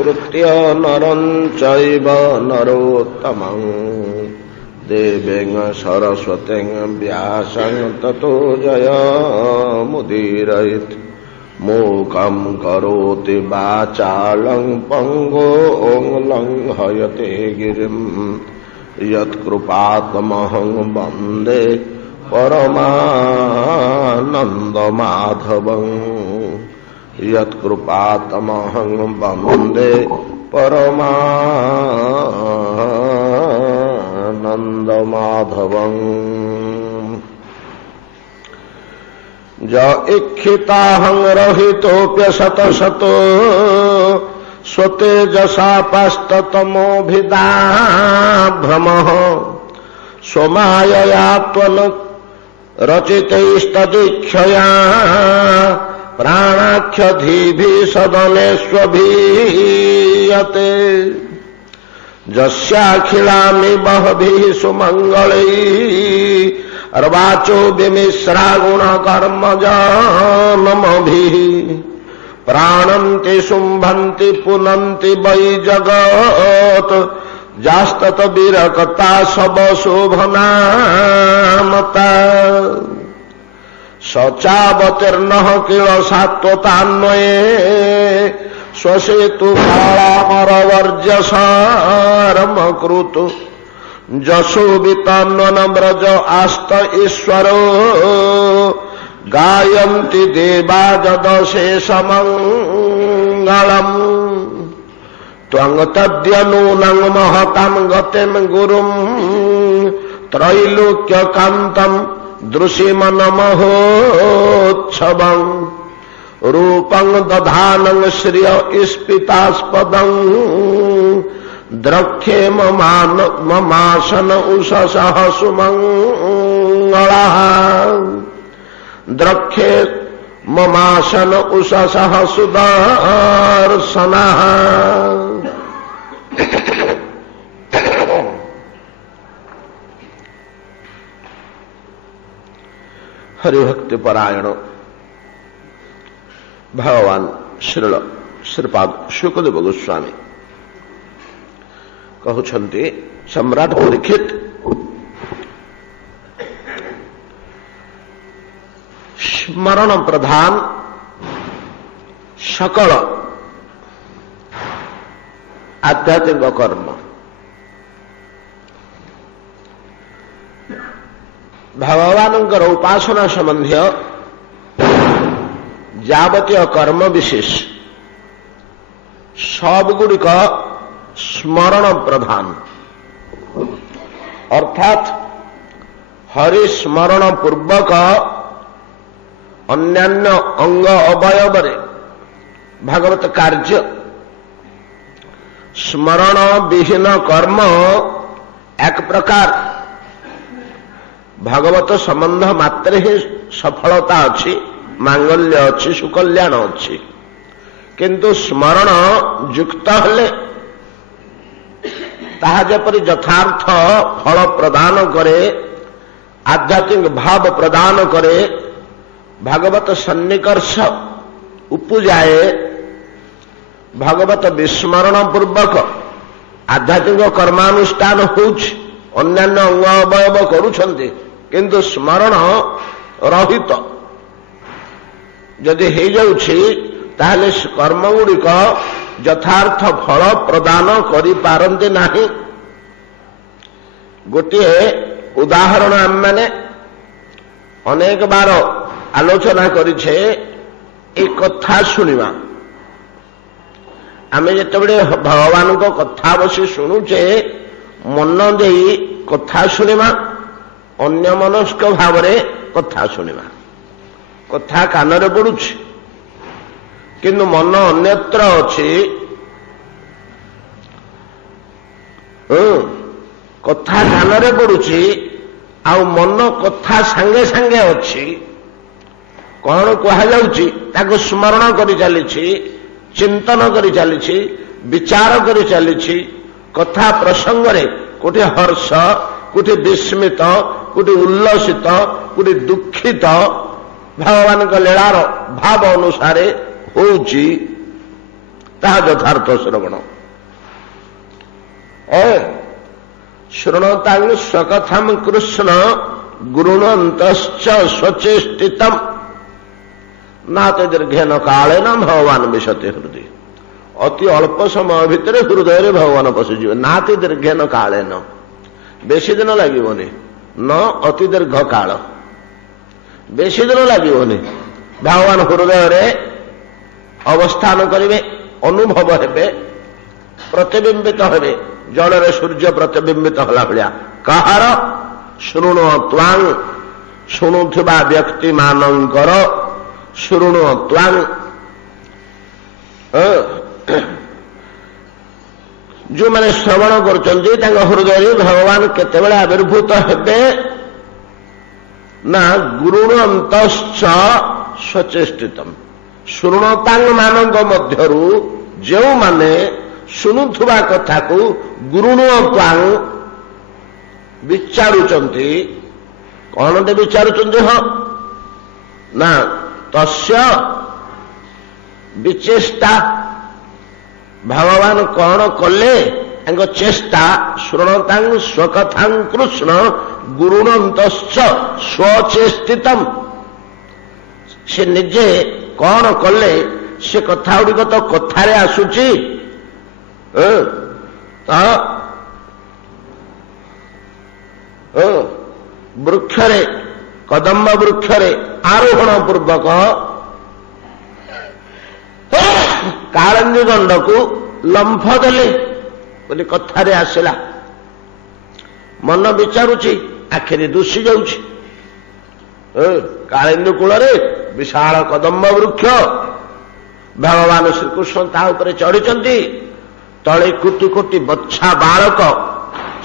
नमस्कृत्य नरं चैव नरोत्तमं देवीं सरस्वतीं व्यासं ततो जयमुदीरयेत् मूकं करोति वाचालं पङ्गुं लङ्घयते गिरिं यत्कृपात्महं वन्दे परमानन्दमाधवं यत्कृपात्महं वन्दे परमानन्दमाधवं ज इक्षिताहं रहितोऽप्यशतशतो स्वतेजसा पास्ततमोभिदाभ्रमः स्वमायया त्वन् रचितैस्तदीक्षया प्राणाख्यधीभिः सदनेष्वभीयते जस्याखिलानि बहभिः सुमङ्गलैः अर्वाचो विमिश्रा गुणकर्मजानमभिः प्राणन्ति शुम्भन्ति पुनन्ति वै जगत् जास्तत विरकता शोभनामता शचावतीर्णः किल सात्वतान्वये स्वसेतु कालामरवर्जसारमकृतु जशो वितन्वनव्रज आस्त ईश्वरो गायन्ति देवा जदशेषमङ्गलम् त्वं तद्यनूनं महतां गतिं गुरुं त्रैलोक्यकान्तं दृशिमनमहोत्सवं रूपं दधानं श्रिय स्फीतास्पदं द्रक्ष्ये ममासन उषसः सुमङ्गलः द्रक्ष्ये ममासन उषसः सुदर्शनः। हरिभक्ति परायण भगवान श्रीपाद शुकदेव गोस्वामी कहउछन्ति सम्राट परीक्षित स्मरण प्रधान सकल आध्यात्मिक कर्म भगवानंकर उपासना संबंधी जावतीय कर्म विशेष सबगुड़िक स्मरण प्रधान अर्थात हरिस्मरण पूर्वक अन्यान्य अंग अवयवरे भागवत कार्य स्मरण विहीन कर्म एक प्रकार भागवत संबंध मात्र ही सफलता अच्छी मांगल्य अच्छी सुकल्याण अच्छी किंतु स्मरण युक्त हेले ताहा जेपरि यथार्थ फल प्रदान करे आध्यात्मिक भाव प्रदान करे भागवत सन्निकर्ष उपजाए भागवत विस्मरण पूर्वक आध्यात्मिक कर्मानुष्ठान होउछि अन्यान्य अंग अवयव करुछन्ति किंतु स्मरण रहित जदि हो जाउछि ताहले कर्म गुड़िक यथार्थ फल प्रदान करि पारन्ति नाही। गोटे उदाहरण आम माने अनेक बार आलोचना करिछे ए कथा सुनिबा आमे जेतेबेले भगवान को कथा बसी शुणुचे मन देई कथा सुनिबा अन्य मनस्क भावरे कथा सुनिबा कथा कानरे पड़ुछि किंतु मन अन्यत्र अछि कथा कानरे पड़ुछि आ मन कथा संगे संगे अछि कौन कहा जाउछि ताको स्मरण करि चलिछि चिंतन करि चलिछि विचार करि चलिछि कथा प्रसंग रे कोठे हर्ष कोठे विस्मित कोठे उल्लसित कोठे दुखित भगवान लीलार भाव अनुसारे होउछि ତାହା ଯଥାର୍ଥ ଶ୍ରବଣ। ଶୃଣୋତାଂ ସ୍ୱକଥଂ କୃଷ୍ଣ ଗୃଣନ୍ତଶ୍ଚ ସ୍ୱଚେଷ୍ଟିତମ୍ ନାତି ଦୀର୍ଘେନ କାଳେନ ଭଗବାନ ବିଶତି ହୃଦୟ। ଅତି ଅଳ୍ପ ସମୟ ଭିତରେ ହୃଦୟରେ ଭଗବାନ ପଶିଯିବେ। ନାତି ଦୀର୍ଘେନ କାଳେନ, ବେଶୀ ଦିନ ଲାଗିବନି। ନ ଅତି ଦୀର୍ଘ କାଳ, ବେଶୀ ଦିନ ଲାଗିବନି। ଭଗବାନ ହୃଦୟରେ ଅବସ୍ଥାନ କରିବେ, ଅନୁଭବ ହେବେ, ପ୍ରତିବିମ୍ବିତ ହେବେ। ଜଳରେ ସୂର୍ଯ୍ୟ ପ୍ରତିବିମ୍ବିତ ହେଲା ଭଳିଆ। କାହାର? ଶୃଣୋତ୍ୱାଂ, ଶୁଣୁଥିବା ବ୍ୟକ୍ତି ମାନଙ୍କର। ଶୃଣୋତ୍ୱାଂ, ଯୋଉମାନେ ଶ୍ରବଣ କରୁଛନ୍ତି ତାଙ୍କ ହୃଦୟରେ ଭଗବାନ କେତେବେଳେ ଆବିର୍ଭୂତ ହେବେ ନା ଗୃଣନ୍ତଶ୍ଚ ସ୍ୱଚେଷ୍ଟିତମ୍। ଶୃଣୋତାଂ ମାନଙ୍କ ମଧ୍ୟରୁ ଯେଉଁମାନେ ଶୁଣୁଥିବା କଥାକୁ ଗୃଣୋତ୍ୱାଂ ବିଚାରୁଛନ୍ତି। କଣଟେ ବିଚାରୁଛନ୍ତି? ହଁ ନା ତସ୍ୟ ବିଚେଷ୍ଟା, ଭଗବାନ କଣ କଲେ ତାଙ୍କ ଚେଷ୍ଟା। ଶୃଣୋତାଂ ସ୍ୱକଥାଂ କୃଷ୍ଣ ଗୃଣନ୍ତଶ୍ଚ ସ୍ୱଚେଷ୍ଟିତମ୍, ସେ ନିଜେ କଣ କଲେ ସେ କଥା ଗୁଡ଼ିକ ତ କଥାରେ ଆସୁଛି। ବୃକ୍ଷରେ, କଦମ୍ବ ବୃକ୍ଷରେ ଆରୋହଣ ପୂର୍ବକ କାଳନ୍ଦୀ ଦଣ୍ଡକୁ ଲମ୍ଫ ଦେଲେ ବୋଲି କଥାରେ ଆସିଲା। ମନ ବିଚାରୁଛି, ଆଖିରେ ଦୁଷି ଯାଉଛି। କାଳିନ୍ଦୀ କୂଳରେ ବିଶାଳ କଦମ୍ବ ବୃକ୍ଷ, ଭଗବାନ ଶ୍ରୀକୃଷ୍ଣ ତା ଉପରେ ଚଢ଼ିଛନ୍ତି। ତଳେ କୋଟି କୋଟି ବଚ୍ଛା ବାଳକ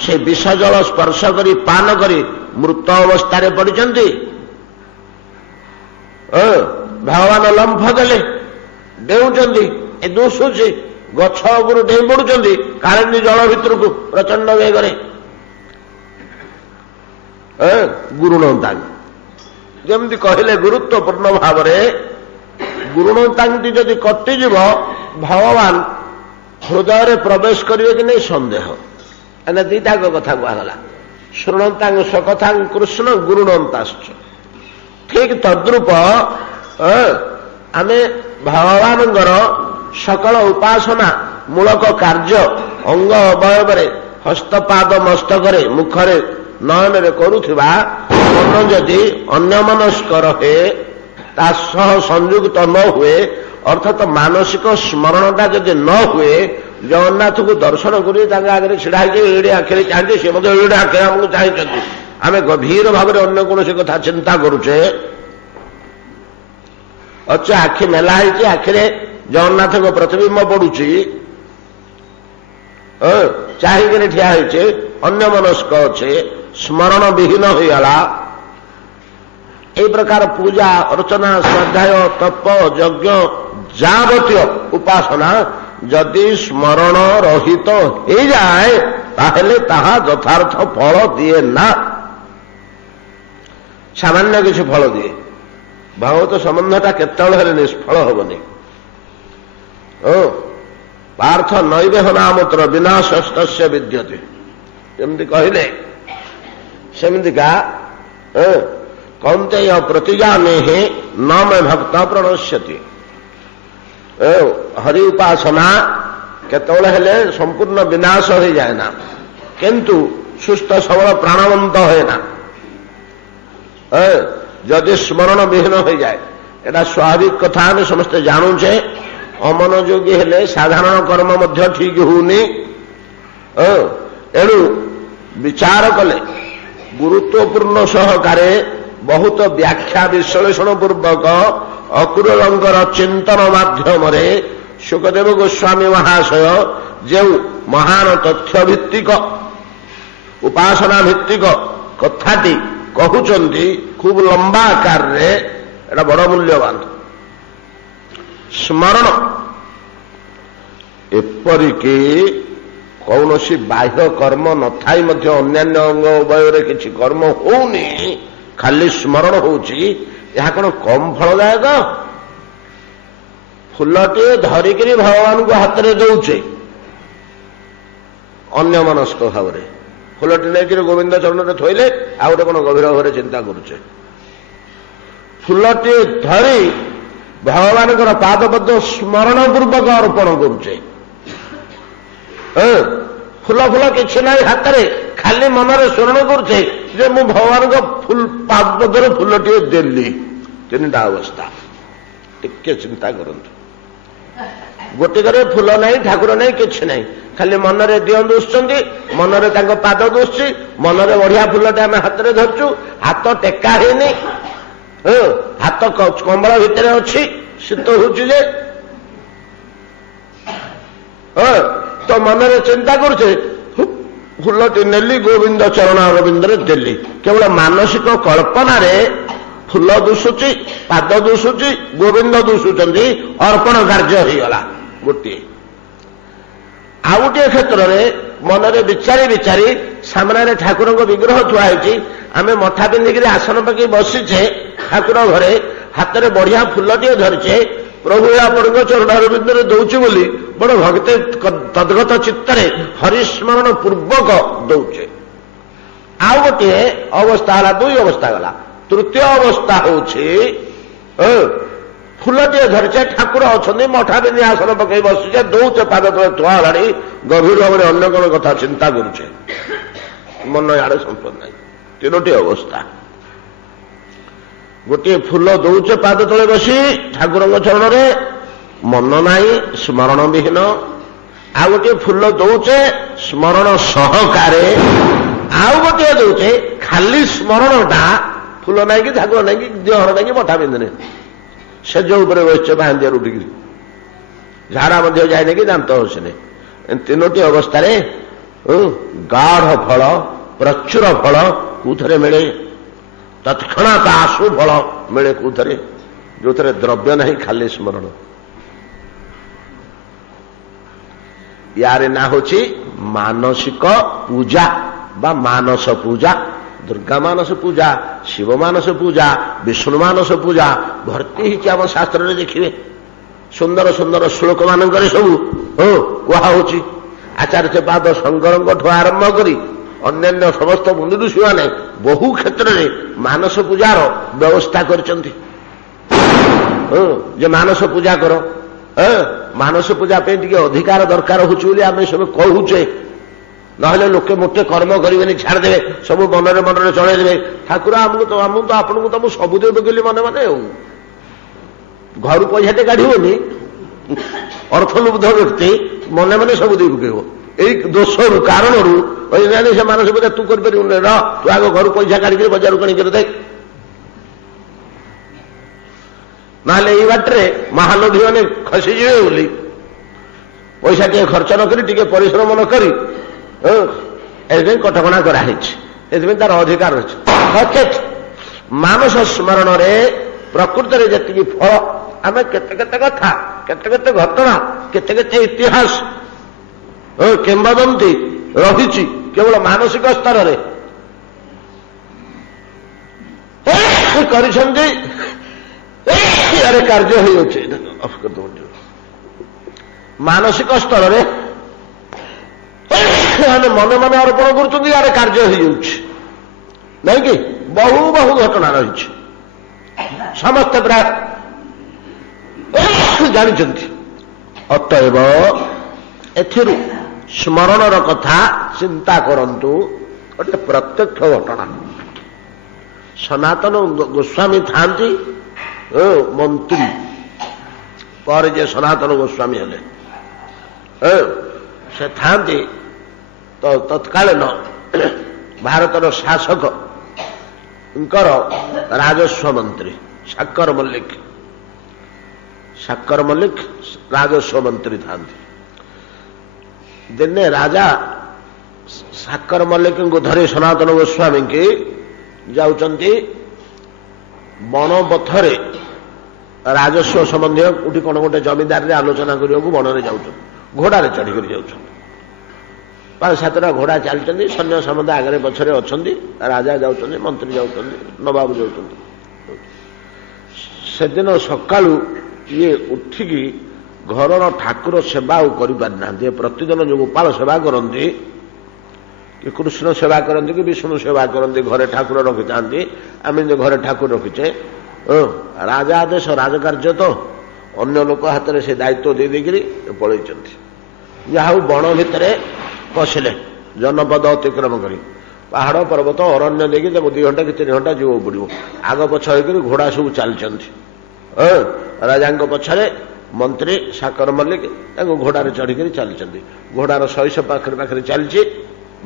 ସେ ବିଷ ଜଳ ସ୍ପର୍ଶ କରି ପାନ କରି ମୃତ ଅବସ୍ଥାରେ ପଡ଼ିଛନ୍ତି। ଭଗବାନ ଲମ୍ଫ ଦେଲେ, ଡେଉଁଛନ୍ତି, ଏ ଦୁଷୁଛି, ଗଛ ଉପରୁ ଡେଇଁ ପଡୁଛନ୍ତି କାଳିନ୍ଦୀ ଜଳ ଭିତରକୁ ପ୍ରଚଣ୍ଡ ବେଗରେ। ଗୁରୁଣୋତାଂ, ଯେମିତି କହିଲେ ଗୁରୁତ୍ୱପୂର୍ଣ୍ଣ ଭାବରେ, ଗୁରୁଣୋତାଂଟି ଯଦି କଟିଯିବ ଭଗବାନ ହୃଦୟରେ ପ୍ରବେଶ କରିବେ କି ନାହିଁ ସନ୍ଦେହ। ଏନେ ଦିଟାକ କଥା କୁହାଗଲା। ଶୃଣୋତାଂ ସ୍ୱକଥାଂ କୃଷ୍ଣ ଗୁରୁଣନ୍ତାଶ୍ଚ। ଠିକ ତଦ୍ରୂପ ଆମେ ଭଗବାନଙ୍କର ସକଳ ଉପାସନା ମୂଳକ କାର୍ଯ୍ୟ ଅଙ୍ଗ ଅବୟବରେ, ହସ୍ତପାଦ ମସ୍ତକରେ, ମୁଖରେ, ନୟନରେ କରୁଥିବା ମନ ଯଦି ଅନ୍ୟମନସ୍କ ରହେ, ତା ସହ ସଂଯୁକ୍ତ ନ ହୁଏ, ଅର୍ଥାତ୍ ମାନସିକ ସ୍ମରଣଟା ଯଦି ନ ହୁଏ, ଜଗନ୍ନାଥଙ୍କୁ ଦର୍ଶନ କରି ତାଙ୍କ ଆଗରେ ଛିଡ଼ା ହେଇକି ଏଇଠି ଆଖିରେ ଚାହିଁଛି, ସେ ମଧ୍ୟ ଏଇଠି ଆଖିରେ ଆମକୁ ଚାହିଁଛନ୍ତି। ଆମେ ଗଭୀର ଭାବରେ ଅନ୍ୟ କୌଣସି କଥା ଚିନ୍ତା କରୁଛେ, ଅଚ ଆଖି ମେଲା ହେଇଛି, ଆଖିରେ ଜଗନ୍ନାଥଙ୍କ ପ୍ରତିବିମ୍ବ ପଡୁଛି, ଚାହିଁକିରି ଠିଆ ହେଇଛେ, ଅନ୍ୟ ମନସ୍କ ଅଛେ, ସ୍ମରଣ ବିହୀନ ହୋଇଗଲା। এই ପ୍ରକାର ପୂଜା ଅର୍ଚ୍ଚନା ସ୍ୱାଧ୍ୟାୟ ତପ ଯଜ୍ଞ ଯାବତୀୟ ଉପାସନା ଯଦି ସ୍ମରଣ ରହିତ ହେଇଯାଏ ତାହେଲେ ତାହା ଯଥାର୍ଥ ଫଳ ଦିଏ ନା, ସାମାନ୍ୟ କିଛି ଫଳ ଦିଏ। ଭାଗବତ ସମ୍ବନ୍ଧଟା କେତେବେଳେ ହେଲେ ନିଷ୍ଫଳ ହେବନି। ପାର୍ଥ ନୈବେହ ନାମତ୍ର ବିନାଶସ୍ତସ୍ୟ ବିଦ୍ୟତେ, ଯେମିତି କହିଲେ ସେମିତିକା କୌନ୍ତେୟ ପ୍ରତିଜାନେହେ ନ ମେ ଭକ୍ତ ପ୍ରଣଶ୍ୟତି। ହରି ଉପାସନା କେତେବେଳେ ହେଲେ ସମ୍ପୂର୍ଣ୍ଣ ବିନାଶ ହୋଇଯାଏ ନା, କିନ୍ତୁ ସୁସ୍ଥ ସବଳ ପ୍ରାଣବନ୍ତ ହୁଏ ନା, ଯଦି ସ୍ମରଣ ବିହୀନ ହୋଇଯାଏ। ଏଟା ସ୍ୱାଭାବିକ କଥା, ଆମେ ସମସ୍ତେ ଜାଣୁଛେ। ଅମନୋଯୋଗୀ ହେଲେ ସାଧାରଣ କର୍ମ ମଧ୍ୟ ଠିକ ହଉନି। ଏଣୁ ବିଚାର କଲେ ଗୁରୁତ୍ୱପୂର୍ଣ୍ଣ ସହକାରେ ବହୁତ ବ୍ୟାଖ୍ୟା ବିଶ୍ଳେଷଣ ପୂର୍ବକ ଅକ୍ରୁରଙ୍କର ଚିନ୍ତନ ମାଧ୍ୟମରେ ସୁଖଦେବ ଗୋସ୍ୱାମୀ ମହାଶୟ ଯେଉଁ ମହାନ ତଥ୍ୟ ଭିତ୍ତିକ ଉପାସନା ଭିତ୍ତିକ କଥାଟି କହୁଛନ୍ତି ଖୁବ୍ ଲମ୍ବା ଆକାରରେ, ଏଟା ବଡ଼ ମୂଲ୍ୟବାନ। ସ୍ମରଣ ଏପରିକି କୌଣସି ବାହ୍ୟ କର୍ମ ନଥାଇ ମଧ୍ୟ ଅନ୍ୟାନ୍ୟ ଅଙ୍ଗ ଉଭୟରେ କିଛି କର୍ମ ହଉନି, ଖାଲି ସ୍ମରଣ ହଉଛି, ଏହା କଣ କମ୍ ଫଳଦାୟକ? फुलटे धरिकी भगवान को हाथ में दौचे अन्य मनस्क भाव फुलटी नहीं गोविंद चरण में थोइले आ गोटे कौन गभीर भाव चिंता करुचे फुलटे धरी भगवान पादपद्म स्मरण पूर्वक अर्पण करुचे फुल फुल किसी ना हाथ में खाली मनरे स्मरण करुचे जे मु भगवान को फुल पादपद्म फुलटे देली तीनटा अवस्था टिके चिंता करंतु गोटिकरे फुल नहीं ठाकुर नहीं किसी नहीं खाली मनरे दिह दुषुंट मनरे पाद दुषुची मनरे बढ़िया फुलटे आम हाथ में धरचु हाथ टेका है हाथ कंबल भितर अच्छी शीत होचे तो मनरे चिंता करुचे फुलटी नेली गोविंद चरण अरविंद देली केवल मानसिक कल्पना फुल दुषुची पाद दुषुची गोविंद दुषुचंदी अर्पण कार्य होगला गोटे आउ गोटे क्षेत्र में मनरे विचारी विचारी सामने ठाकुर विग्रह थुआई आम मठा पिंधिक आसन पकई बसीचे ठाकुर घरे हाथ में बढ़िया फुलटे धरीचे प्रभु आपण चरण अरविंद दौचे बोली बड़ भक्ति तद्गत चित्तर हरिस्मरण पूर्वक दौचे आउ गोटे अवस्था है दुई अवस्था गला तृतीय अवस्था हूँ फुलटे धरीचे ठाकुर अच्छा मठा बिंदी आसन पकई बसीचे दौचे पाद तले थुआला गभीर भाव में अन्य कौन कथा चिंता करुचे मन याड़े संपन्न नहीं तीनोटी अवस्था गोटे फुल दौचे पाद तले बसी ठाकुर चरण में मन नाई स्मरण विहीन आ गोटे फुल दौचे स्मरण सहकारे आउ गोटे दौचे खाली स्मरणटा फुल नाई कि ठाकुर नाई कि देहर नाई कि मठा बिंदने से जो बस बांधिया उठिक झाड़ा जाए कि दांत हसने तीनोटी अवस्था गाढ़ फल प्रचुर फल कौथे मिले तत्क्षणात आशु फल मिले कौथे जो द्रव्य नहीं खाली स्मरण यार ना हूँ मानसिक पूजा बा मानस पूजा दुर्गा मानस पूजा शिव मानस पूजा विष्णु मानस पूजा भर्ती आम शास्त्र में देखिए सुंदर सुंदर श्लोक मानक सब कहुची आचार्य पाद शंकर आरंभ करी अन्य समस्त मुनि ऋषि मैंने बहु क्षेत्र में मानस पूजार व्यवस्था करछंती मानस पूजा करो मानस पूजा पे अधिकार दरकार होची आम सब कहूचे ना लोके मोटे कर्म करेंगे छाड़देवे सब मनरे मनरे चलदेवे ठाकुर आमको तो आपको तो मुझे सब देव कहली मन मन घर पैसाटे काढ़नी अर्थलुब्ध व्यक्ति मन मन सब दे पकेब यही दोष कारण से मानस पूजा तू कर तू आग घर पैसा काढ़ बजार किणिक देख ना बाटे महालोभी मैंने खसीजे बोली पैसा टे खर्च न करी परिश्रम न करी कटकणा कराई तार अधिकार अच्छे नचेत मानस स्मरण प्रकृत जी फल आम केते कथा केते घटना केते इतिहास किंवदंती रही केवल मानसिक स्तर में कार्य हो मानसिक स्तर में मन मन अर्पण कर कार्य हो नहीं कि बहु बहु घटना रही समस्ते प्राय जानते अतएव एथिरु स्मरणर कथा चिंता करंतु गोटे प्रत्यक्ष घटना सनातन गोस्वामी थांती मंत्री पर जे सनातन गोस्वामी हेले से थांती तो तत्कालीन भारतर शासक राजस्व मंत्री शाकर मल्लिक राजस्व मंत्री था दिने राजा शाकर मल्लिक को धरी सनातन गोस्वामी की जाउचंती वन पथरे राजस्व संबंधी उठी कौन गोटे जमींदार आलोचना करने को वन में जाऊँ घोड़े चढ़िक जाऊँ 5-7टा घोड़ा चलती सैन्य समस्त आगे पछरे अच्छा राजा जाऊँ मंत्री जाऊँ नवाब जाऊँ से दिन सकालू ଇଏ ଉଠିକି ଘରର ଠାକୁର ସେବା ଆଉ କରିପାରିନାହାନ୍ତି। ପ୍ରତିଦିନ ଯୋଉ ଗୋପାଳ ସେବା କରନ୍ତି କି କୃଷ୍ଣ ସେବା କରନ୍ତି କି ବିଷ୍ଣୁ ସେବା କରନ୍ତି, ଘରେ ଠାକୁର ରଖିଥାନ୍ତି। ଆମେ ଯେ ଘରେ ଠାକୁର ରଖିଛେ, ରାଜା ଆଦେଶ ରାଜକାର୍ଯ୍ୟ ତ ଅନ୍ୟ ଲୋକ ହାତରେ ସେ ଦାୟିତ୍ୱ ଦେଇ ଦେଇକିରି ପଳେଇଛନ୍ତି। ଯାହା ହଉ ବଣ ଭିତରେ ପଶିଲେ ଜନପଦ ଅତିକ୍ରମ କରି, ପାହାଡ଼ ପର୍ବତ ଅରଣ୍ୟ ଦେଇକି ତାକୁ 2 ଘଣ୍ଟା କି 3 ଘଣ୍ଟା ଯିବାକୁ ପଡ଼ିବ। ଆଗ ପଛ ହେଇକରି ଘୋଡ଼ା ସବୁ ଚାଲିଛନ୍ତି। ରାଜାଙ୍କ ପଛରେ ମନ୍ତ୍ରୀ ସାକର ମଲ୍ଲିକ ତାଙ୍କୁ ଘୋଡ଼ାରେ ଚଢ଼ିକରି ଚାଲିଛନ୍ତି। ଘୋଡ଼ାର ସଇସ ପାଖରେ ପାଖରେ ଚାଲିଛି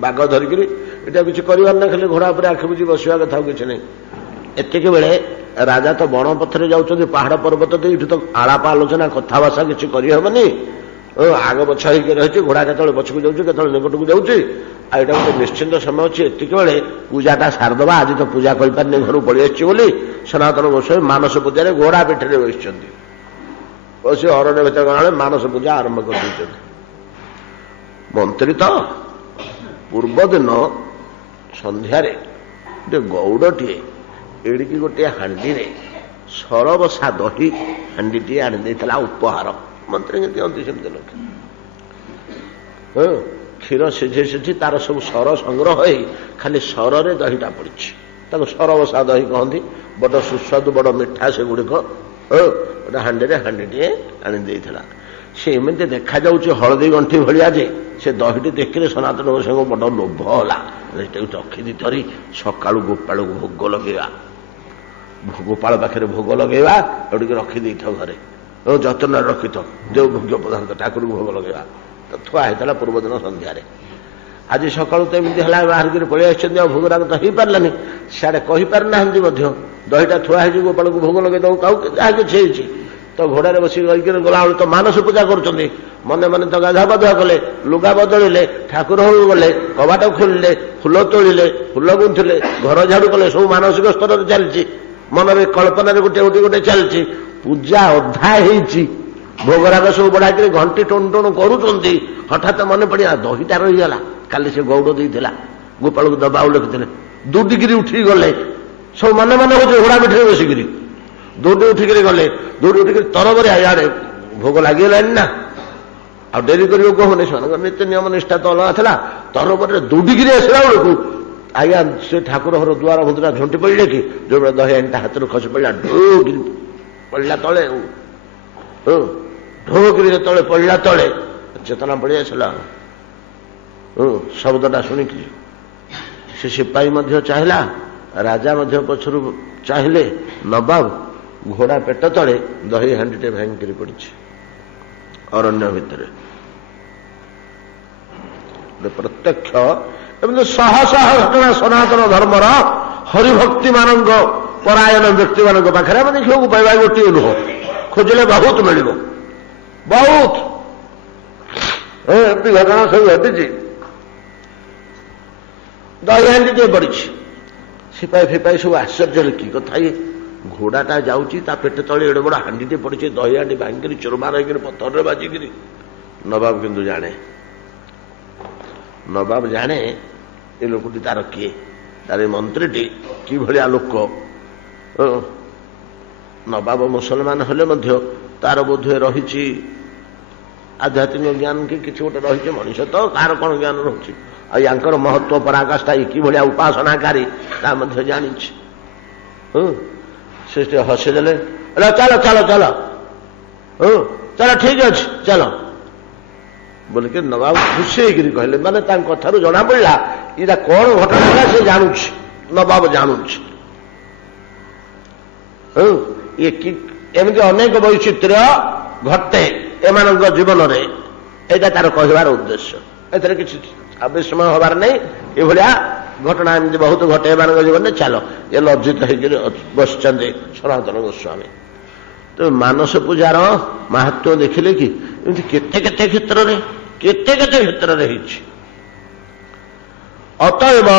ବାଘ ଧରିକିରି। ଏଇଟା କିଛି କରିବାର ନାହିଁ, ଖାଲି ଘୋଡ଼ା ଉପରେ ଆଖି ବୁଜି ବସିବା କଥା, ଆଉ କିଛି ନାହିଁ। ଏତିକି ବେଳେ ରାଜା ତ ବଣ ପଥରେ ଯାଉଛନ୍ତି, ପାହାଡ଼ ପର୍ବତ ଦେଇ, ଏଠି ତ ଆଳାପ ଆଲୋଚନା କଥାଭାଷା କିଛି କରିହେବନି। ଆଗ ପଛ ହେଇକି ରହିଛି, ଘୋଡ଼ା କେତେବେଳେ ପଛକୁ ଯାଉଛି, କେତେବେଳେ ନିକଟକୁ ଯାଉଛି। ଆଉ ଏଇଟା ଗୋଟେ ନିଶ୍ଚିନ୍ତ ସମୟ ଅଛି। ଏତିକି ବେଳେ ପୂଜାଟା ସାରିଦେବା। ଆଜି ତ ପୂଜା କରିପାରିନି, ଘରୁ ପଳେଇ ଆସିଛି ବୋଲି ସନାତନ ଗୋସ୍ୱାମୀ ମାନସ ପୂଜାରେ ଘୋଡ଼ା ପିଠିରେ ବସିଛନ୍ତି। ବସି ଅରଣ୍ୟ ଭିତରେ ଗଲାବେଳେ ମାନସ ପୂଜା ଆରମ୍ଭ କରିଦେଇଛନ୍ତି। ମନ୍ତ୍ରୀ ତ ପୂର୍ବଦିନ ସନ୍ଧ୍ୟାରେ ଗୋଟେ ଗଉଡ଼ଟିଏ ଏଡ଼ିକି ଗୋଟିଏ ହାଣ୍ଡିରେ ସରବସା ଦହି ହାଣ୍ଡିଟିଏ ଆଣିଦେଇଥିଲା ଉପହାର। ମନ୍ତ୍ରୀଙ୍କୁ ଦିଅନ୍ତି ସେମିତି ଲୋକ। କ୍ଷୀର ସିଝି ସିଝି ତାର ସବୁ ସର ସଂଗ୍ରହ ହୋଇ ଖାଲି ସରରେ ଦହିଟା ପଡ଼ିଛି। ତାକୁ ସରବସା ଦହି କହନ୍ତି। ବଡ଼ ସୁସ୍ୱାଦୁ, ବଡ଼ ମିଠା ସେଗୁଡ଼ିକ। ଗୋଟେ ହାଣ୍ଡିରେ ହାଣ୍ଡିଟିଏ ଆଣିଦେଇଥିଲା। ସେ ଏମିତି ଦେଖାଯାଉଛି ହଳଦୀ ଗଣ୍ଠି ଭଳିଆ ଯେ ସେ ଦହିଟି ଦେଖିଲେ ସନାତନ ଗୋସ୍ୱାମୀଙ୍କୁ ବଡ଼ ଲୋଭ ହେଲା। ଏଟାକୁ ରଖିଦି ଧରି ସକାଳୁ ଗୋପାଳକୁ ଭୋଗ ଲଗେଇବା, ଗୋପାଳ ପାଖରେ ଭୋଗ ଲଗେଇବା, ଏଠିକି ରଖିଦେଇଥାଉ ଘରେ, ଯତ୍ନରେ ରଖିଥାଉ, ଯୋଉ ଭୋଗ୍ୟ ପଦାର୍ଥ ଠାକୁରଙ୍କୁ ଭୋଗ ଲଗେଇବା। ତ ଥୁଆ ହେଇଥିଲା ପୂର୍ବଦିନ ସନ୍ଧ୍ୟାରେ। ଆଜି ସକାଳୁ ତ ଏମିତି ହେଲା, ବାହାରିକିରି ପଳେଇ ଆସିଛନ୍ତି। ଆଉ ଭୋଗରାଗ ତ ହେଇପାରିଲାନି, ସିଆଡ଼େ କହିପାରିନାହାନ୍ତି ମଧ୍ୟ। ଦହିଟା ଥୁଆ ହେଇଛି, ଗୋପାଳକୁ ଭୋଗ ଲଗେଇ ଦେବୁ, କାଉ ଯାହା କିଛି ହେଇଛି। ତ ଘୋଡ଼ାରେ ବସିକି ରହିକିରି ଗଲାବେଳୁ ତ ମାନସ ପୂଜା କରୁଛନ୍ତି। ମନେ ମନେ ତ ଗାଧୁଆ ପାଧୁଆ କଲେ, ଲୁଗା ବଦଳିଲେ, ଠାକୁର ଘରକୁ ଗଲେ, କବାଟ ଖୋଲିଲେ, ଫୁଲ ତୋଳିଲେ, ଫୁଲ ଗୁନ୍ଥିଲେ, ଘର ଝାଡୁ କଲେ। ସବୁ ମାନସିକ ସ୍ତରରେ ଚାଲିଛି, ମନରେ କଳ୍ପନାରେ ଗୋଟେ ଚାଲିଛି। ପୂଜା ଅଧା ହେଇଛି, ଭୋଗରାଗ ସବୁ ବଢାଇକିରି ଘଣ୍ଟି ଟୁଣୁ ଟୁଣୁ କରୁଛନ୍ତି। ହଠାତ୍ ମନେ ପଡ଼ିଲା ଦହିଟା ରହିଗଲା, କାଲି ସେ ଗଉଡ଼ ଦେଇଥିଲା, ଗୋପାଳକୁ ଦବାକୁ ଲେଖିଥିଲେ। ଦୌଡ଼ିକିରି ଉଠିକି ଗଲେ, ସବୁ ମନେ ମନେ ହଉଛି ଘୋଡ଼ା ପିଠିରେ ବସିକିରି। ଦୌଡ଼ି ଉଠିକିରି ଗଲେ, ଦୌଡ଼ି ଉଠିକିରି ତରବରେ ଇଆଡ଼େ ଭୋଗ ଲାଗିଗଲାଣି ନା, ଆଉ ଡେରି କରିବାକୁ ହବନି। ସେମାନଙ୍କର ନୀତି ନିୟମ ନିଷ୍ଠା ତ ଅଲଗା ଥିଲା। ତରବରରେ ଦୌଡ଼ିକିରି ଆସିଲା ବେଳକୁ ଆଜ୍ଞା ସେ ଠାକୁର ଘର ଦୁଆର ମୁଦ୍ରା ଝୁଣ୍ଟି ପଡ଼ିଲେ କି, ଯୋଉବେଳେ ଦହି ଆଣିଟା ହାତରୁ ଖସି ପଡ଼ିଲା, ଢୋକିରି ପଡ଼ିଲା ତଳେ। ଢୋକିରି ଯେତେବେଳେ ପଡ଼ିଲା ତଳେ, ଚେତନା ପଡ଼ି ଆସିଲା। ଶବ୍ଦଟା ଶୁଣିକି ସେ ସିପାହୀ ମଧ୍ୟ ଚାହିଁଲା, ରାଜା ମଧ୍ୟ ପଛରୁ ଚାହିଁଲେ। ନବାବ ଘୋଡ଼ା ପେଟ ତଳେ ଦହି ହାଣ୍ଡିଟେ ଭାଙ୍ଗିକିରି ପଡ଼ିଛି ଅରଣ୍ୟ ଭିତରେ। ପ୍ରତ୍ୟକ୍ଷ ଏମିତି ଶହ ଶହ ଘଟଣା ସନାତନ ଧର୍ମର ହରିଭକ୍ତି ମାନଙ୍କ ପରାୟଣ ବ୍ୟକ୍ତିମାନଙ୍କ ପାଖରେ ଆମେ ଦେଖିବାକୁ ପାଇବା। ଗୋଟିଏ ନୁହଁ, ଖୋଜିଲେ ବହୁତ ମିଳିବ, ବହୁତ। ଏମିତି ଘଟଣା ସବୁ ଘଟିଛି। ଦହି ହାଣ୍ଡି ଟିକେ ପଡ଼ିଛି। ସିପାହୀ ଫିପାହୀ ସବୁ ଆଶ୍ଚର୍ଯ୍ୟରେ, କି କଥା ଇଏ, ଘୋଡ଼ାଟା ଯାଉଛି, ତା ପେଟ ତଳେ ଏଡ଼େ ବଡ଼ ହାଣ୍ଡିଟେ ପଡ଼ିଛି, ଦହି ହାଣ୍ଡି ଭାଙ୍ଗିକିରି ଚୁରମାର ହେଇକିରି ପଥରରେ ବାଜିକିରି। ନବାବ କିନ୍ତୁ ଜାଣେ, ନବାବ ଜାଣେ ଏ ଲୋକଟି ତାର କିଏ, ତାର ଏ ମନ୍ତ୍ରୀଟି କିଭଳିଆ ଲୋକ। ନବାବ ମୁସଲମାନ ହେଲେ ମଧ୍ୟ ତାର ବୋଧହୁଏ ରହିଛି ଆଧ୍ୟାତ୍ମିକ ଜ୍ଞାନ କି କିଛି ଗୋଟେ ରହିଛି। ମଣିଷ ତ କାହାର କ'ଣ ଜ୍ଞାନ ରହୁଛି। ଆଉ ୟାଙ୍କର ମହତ୍ଵ ପରାକାଷ୍ଠା, କିଭଳିଆ ଉପାସନାକାରୀ ତା ମଧ୍ୟ ଜାଣିଛି। ସେ ଟିକେ ହସିଦେଲେ, ଚାଲ ଚାଲ ଚାଲ, ଚାଲ ଠିକ ଅଛି ଚାଲ ବୋଲିକି ନବାବ ଖୁସି ହେଇକିରି କହିଲେ। ମାନେ ତାଙ୍କ କଥାରୁ ଜଣାପଡ଼ିଲା ଏଇଟା କ'ଣ ଘଟଣା ହେଲା ସେ ଜାଣୁଛି, ନବାବ ଜାଣୁଛି। ଏମିତି ଅନେକ ବୈଚିତ୍ର୍ୟ ଘଟେ ଏମାନଙ୍କ ଜୀବନରେ, ଏଇଟା ତାର କହିବାର ଉଦ୍ଦେଶ୍ୟ। ଏଥିରେ କିଛି ବିସ୍ମୟ ହବାର ନାହିଁ। ଏଭଳିଆ ଘଟଣା ଏମିତି ବହୁତ ଘଟେ ଏମାନଙ୍କ ଜୀବନରେ। ଚାଲ, ଏ ଲଜ୍ଜିତ ହେଇକିରି ବସିଛନ୍ତି ସନାତନ ଗୋସ୍ୱାମୀ। ତ ମାନସ ପୂଜାର ମାହାତ୍ମ୍ୟ ଦେଖିଲେ କି ଏମିତି କେତେ କେତେ କ୍ଷେତ୍ରରେ ହେଇଛି। ଅତଏବ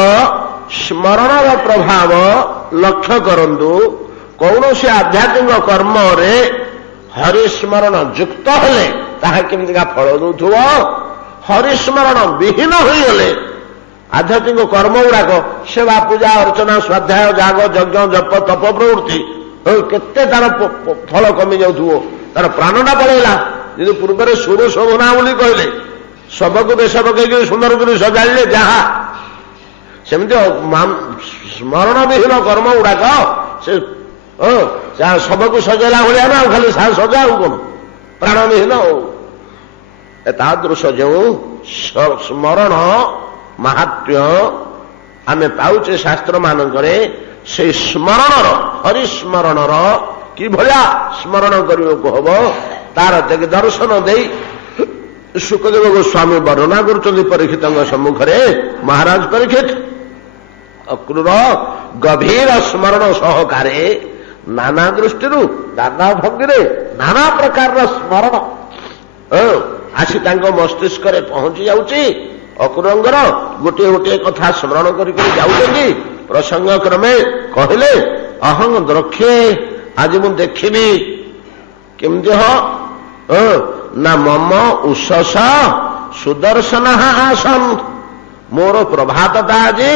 ସ୍ମରଣର ପ୍ରଭାବ ଲକ୍ଷ୍ୟ କରନ୍ତୁ। କୌଣସି ଆଧ୍ୟାତ୍ମିକ କର୍ମରେ ହରିସ୍ମରଣ ଯୁକ୍ତ ହେଲେ ତାହା କେମିତିକା ଫଳ ଦେଉଥିବ, ହରିସ୍ମରଣ ବିହୀନ ହୋଇଗଲେ ଆଧ୍ୟାତ୍ମିକ କର୍ମ ଗୁଡାକ, ସେବା ପୂଜା ଅର୍ଚ୍ଚନା ସ୍ୱାଧ୍ୟାୟ ଯାଗ ଯଜ୍ଞ ଜପ ତପ ପ୍ରବୃତ୍ତି, କେତେ ତାର ଫଳ କମି ଯାଉଥିବ। ତାର ପ୍ରାଣଟା ପଳେଇଲା। ଯଦି ପୂର୍ବରେ ସୁର ଶୋଭନା ବୋଲି କହିଲେ ଶବକୁ ବେଶ ପକେଇକି ସୁନ୍ଦର କରି ସଜାଡ଼ିଲେ ଯାହା, ସେମିତି ସ୍ମରଣ ବିହୀନ କର୍ମ ଗୁଡାକ ସେ ଶବକୁ ସଜାଇଲା ଭଳିଆ ନା, ଆଉ ଖାଲି ସଜା ଆଉ କଣ, ପ୍ରାଣ ବିହୀନ। ତାଦୃଶ ଯେଉଁ ସ୍ମରଣ ମାହାତ୍ମ୍ୟ ଆମେ ପାଉଛେ ଶାସ୍ତ୍ର ମାନଙ୍କରେ, ସେଇ ସ୍ମରଣର, ହରିସ୍ମରଣର କିଭଳିଆ ସ୍ମରଣ କରିବାକୁ ହବ ତାର ଦର୍ଶନ ଦେଇ ଶୁକଦେବ ଗୋସ୍ୱାମୀ ବର୍ଣ୍ଣନା କରୁଛନ୍ତି ପରୀକ୍ଷିତଙ୍କ ସମ୍ମୁଖରେ। ମହାରାଜ ପରୀକ୍ଷିତ, ଅକ୍ରୂର ଗଭୀର ସ୍ମରଣ ସହକାରେ ନାନା ଦୃଷ୍ଟିରୁ, ନାନା ଭଙ୍ଗୀରେ, ନାନା ପ୍ରକାରର ସ୍ମରଣ ଆସି ତାଙ୍କ ମସ୍ତିଷ୍କରେ ପହଞ୍ଚି ଯାଉଛି। ଅକ୍ରୂରଙ୍କର ଗୋଟିଏ ଗୋଟିଏ କଥା ସ୍ମରଣ କରିକି ଯାଉଛନ୍ତି। ପ୍ରସଙ୍ଗ କ୍ରମେ କହିଲେ, ଅହଂ ଦ୍ରକ୍ଷ୍ୟେ, ଆଜି ମୁଁ ଦେଖିବି। କେମିତି ନା ମମ ଉଷସ ସୁଦର୍ଶନ ଆସନ, ମୋର ପ୍ରଭାତଟା ଆଜି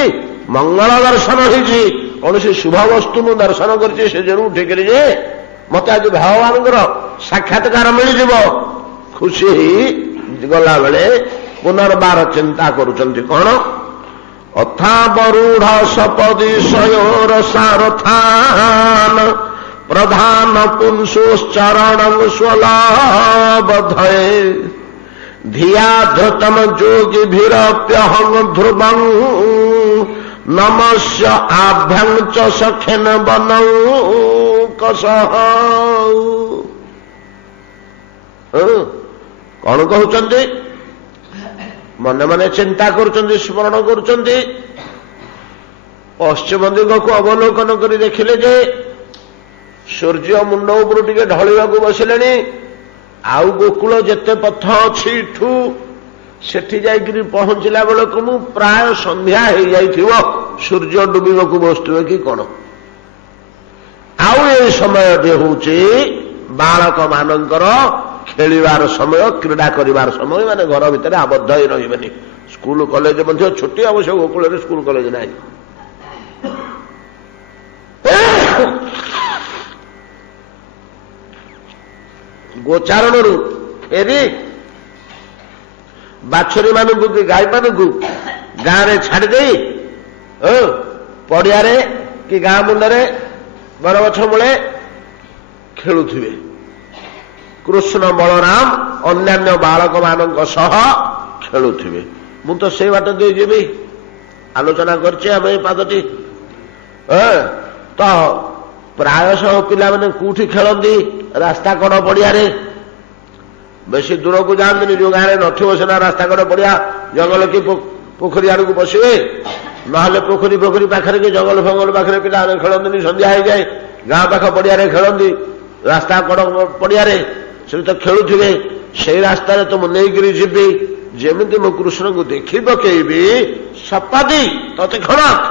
ମଙ୍ଗଳ ଦର୍ଶନ ହେଇଛି। କୌଣସି ଶୁଭ ବସ୍ତୁ ମୁଁ ଦର୍ଶନ କରିଛି ସେ ଯେଣୁ ଉଠିକିରି ଯେ ମତେ ଆଜି ଭଗବାନଙ୍କର ସାକ୍ଷାତକାର ମିଳିଯିବ। ଖୁସି ହେଇ ଗଲାବେଳେ ପୁନର୍ବାର ଚିନ୍ତା କରୁଛନ୍ତି କଣ, ଅଥାବରୁଢ଼ ସପଦି ସୟୋର ସାରଥାନ ପ୍ରଧାନ ପୁଂସୋଶ୍ଚରଣ ସ୍ୱଲାବଧୟେ ଧିୟା ଧୃତମ ଯୋଗୀଭିରପ୍ୟହଂ ଧ୍ରୁବଂ ନମସ୍ୟ ଆଭ୍ୟଞ୍ଚ ସଖେନ ବନଂ କସଃ। କଣ କହୁଛନ୍ତି? ମନେ ମନେ ଚିନ୍ତା କରୁଛନ୍ତି, ସ୍ମରଣ କରୁଛନ୍ତି। ପଶ୍ଚିମ ଦିଗକୁ ଅବଲୋକନ କରି ଦେଖିଲେ ଯେ ସୂର୍ଯ୍ୟ ମୁଣ୍ଡ ଉପରୁ ଟିକେ ଢଳିବାକୁ ବସିଲେଣି। ଆଉ ଗୋକୁଳ ଯେତେ ପଥ ଅଛି ଏଠୁ ସେଠି ଯାଇକରି ପହଞ୍ଚିଲା ବେଳକୁ ମୁଁ ପ୍ରାୟ ସନ୍ଧ୍ୟା ହେଇଯାଇଥିବ, ସୂର୍ଯ୍ୟ ଡୁବିବାକୁ ବସୁଥିବେ କି କଣ। ଆଉ ଏ ସମୟଟି ହଉଛି ବାଳକ ମାନଙ୍କର ଖେଳିବାର ସମୟ, କ୍ରୀଡ଼ା କରିବାର ସମୟ। ମାନେ ଘର ଭିତରେ ଆବଦ୍ଧ ହେଇ ରହିବେନି। ସ୍କୁଲ କଲେଜ ମଧ୍ୟ ଛୁଟି, ଅବଶ୍ୟ ଗୋକୁଳରେ ସ୍କୁଲ କଲେଜ ନାହିଁ। ଗୋଚାରଣରୁ ଏରି ବାଛୁରୀ ମାନଙ୍କୁ କି ଗାଈ ମାନଙ୍କୁ ଗାଁରେ ଛାଡ଼ିଦେଇ ପଡ଼ିଆରେ କି ଗାଁ ମୁଣ୍ଡରେ ବରଗଛ ମୂଳେ ଖେଳୁଥିବେ। କୃଷ୍ଣ ବଳରାମ ଅନ୍ୟାନ୍ୟ ବାଳକ ମାନଙ୍କ ସହ ଖେଳୁଥିବେ। ମୁଁ ତ ସେଇ ବାଟ ଦେଇ ଯିବି, ଆଲୋଚନା କରିଛି ଆମେ ଏ ପାଦଟି। ତ ପ୍ରାୟଶଃ ପିଲାମାନେ କୋଉଠି ଖେଳନ୍ତି? ରାସ୍ତା କଡ଼ ପଡ଼ିଆରେ। ବେଶୀ ଦୂରକୁ ଯାଆନ୍ତିନି, ଯୋଉ ଗାଁରେ ନଥିବ ସିନା ରାସ୍ତା କଡ଼ ପଡ଼ିଆ, ଜଙ୍ଗଲ କି ପୋଖରୀ ଆଡ଼କୁ ବସିବେ। ନହେଲେ ପୋଖରୀ ପାଖରେ କି ଜଙ୍ଗଲ ଫଙ୍ଗଲ ପାଖରେ ପିଲାମାନେ ଖେଳନ୍ତିନି, ସନ୍ଧ୍ୟା ହେଇଯାଏ। ଗାଁ ପାଖ ପଡ଼ିଆରେ ଖେଳନ୍ତି, ରାସ୍ତା କଡ଼ ପଡ଼ିଆରେ ସେଠି ତ ଖେଳୁଥିବେ। ସେଇ ରାସ୍ତାରେ ତ ମୁଁ ନେଇକିରି ଯିବି, ଯେମିତି ମୁଁ କୃଷ୍ଣଙ୍କୁ ଦେଖି ପକେଇବି। ସପାଦି ତତ୍କ୍ଷଣାତ୍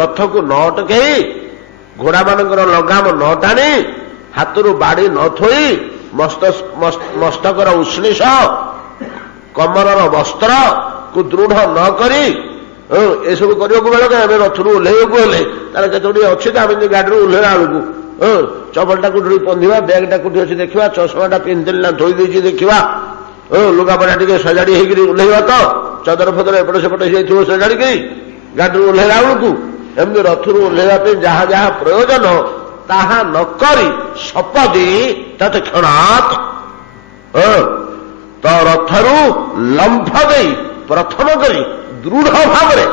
ରଥକୁ ନ ଅଟକେଇ, ଘୋଡ଼ାମାନଙ୍କର ଲଗାମ ନ ଟାଣି, ହାତରୁ ବାଡ଼ି ନ ଥୋଇ, ମସ୍ତକର ଉଷ୍ଣିଷ, କମରର ବସ୍ତ୍ରକୁ ଦୃଢ଼ ନ କରି ଏସବୁ କରିବାକୁ ବେଳକୁ ଆମେ ରଥରୁ ଓହ୍ଲେଇବାକୁ ହେଲେ ତାର କେତୋଟି ଅଛି ତ, ଆମେ ଗାଡ଼ିରୁ ଓହ୍ଲେଇଲା ବେଳକୁ ଚପଲଟା କୋଉଠି ପିନ୍ଧିବା, ବ୍ୟାଗଟା କୋଉଠି ଅଛି ଦେଖିବା, ଚଷମାଟା ପିନ୍ଧିଥିଲି ନା ଧୋଇ ଦେଇଛି ଦେଖିବା, ଲୁଗାପଟା ଟିକେ ସଜାଡ଼ି ହେଇକିରି ଓହ୍ଲେଇବା ତ, ଚଦର ଫଦର ଏପଟ ସେପଟ ହେଇଯାଇଥିବ ସଜାଡ଼ିକି ଗାଡ଼ିରୁ ଓହ୍ଲେଇଲା ବେଳକୁ। ଏମିତି ରଥରୁ ଓହ୍ଲେଇବା ପାଇଁ ଯାହା ଯାହା ପ୍ରୟୋଜନ ତାହା ନ କରି ସପଦି ତତ୍କ୍ଷଣାତ୍ ତ ରଥରୁ ଲମ୍ଫ ଦେଇ ପ୍ରଥମ କରି ଦୃଢ଼ ଭାବରେ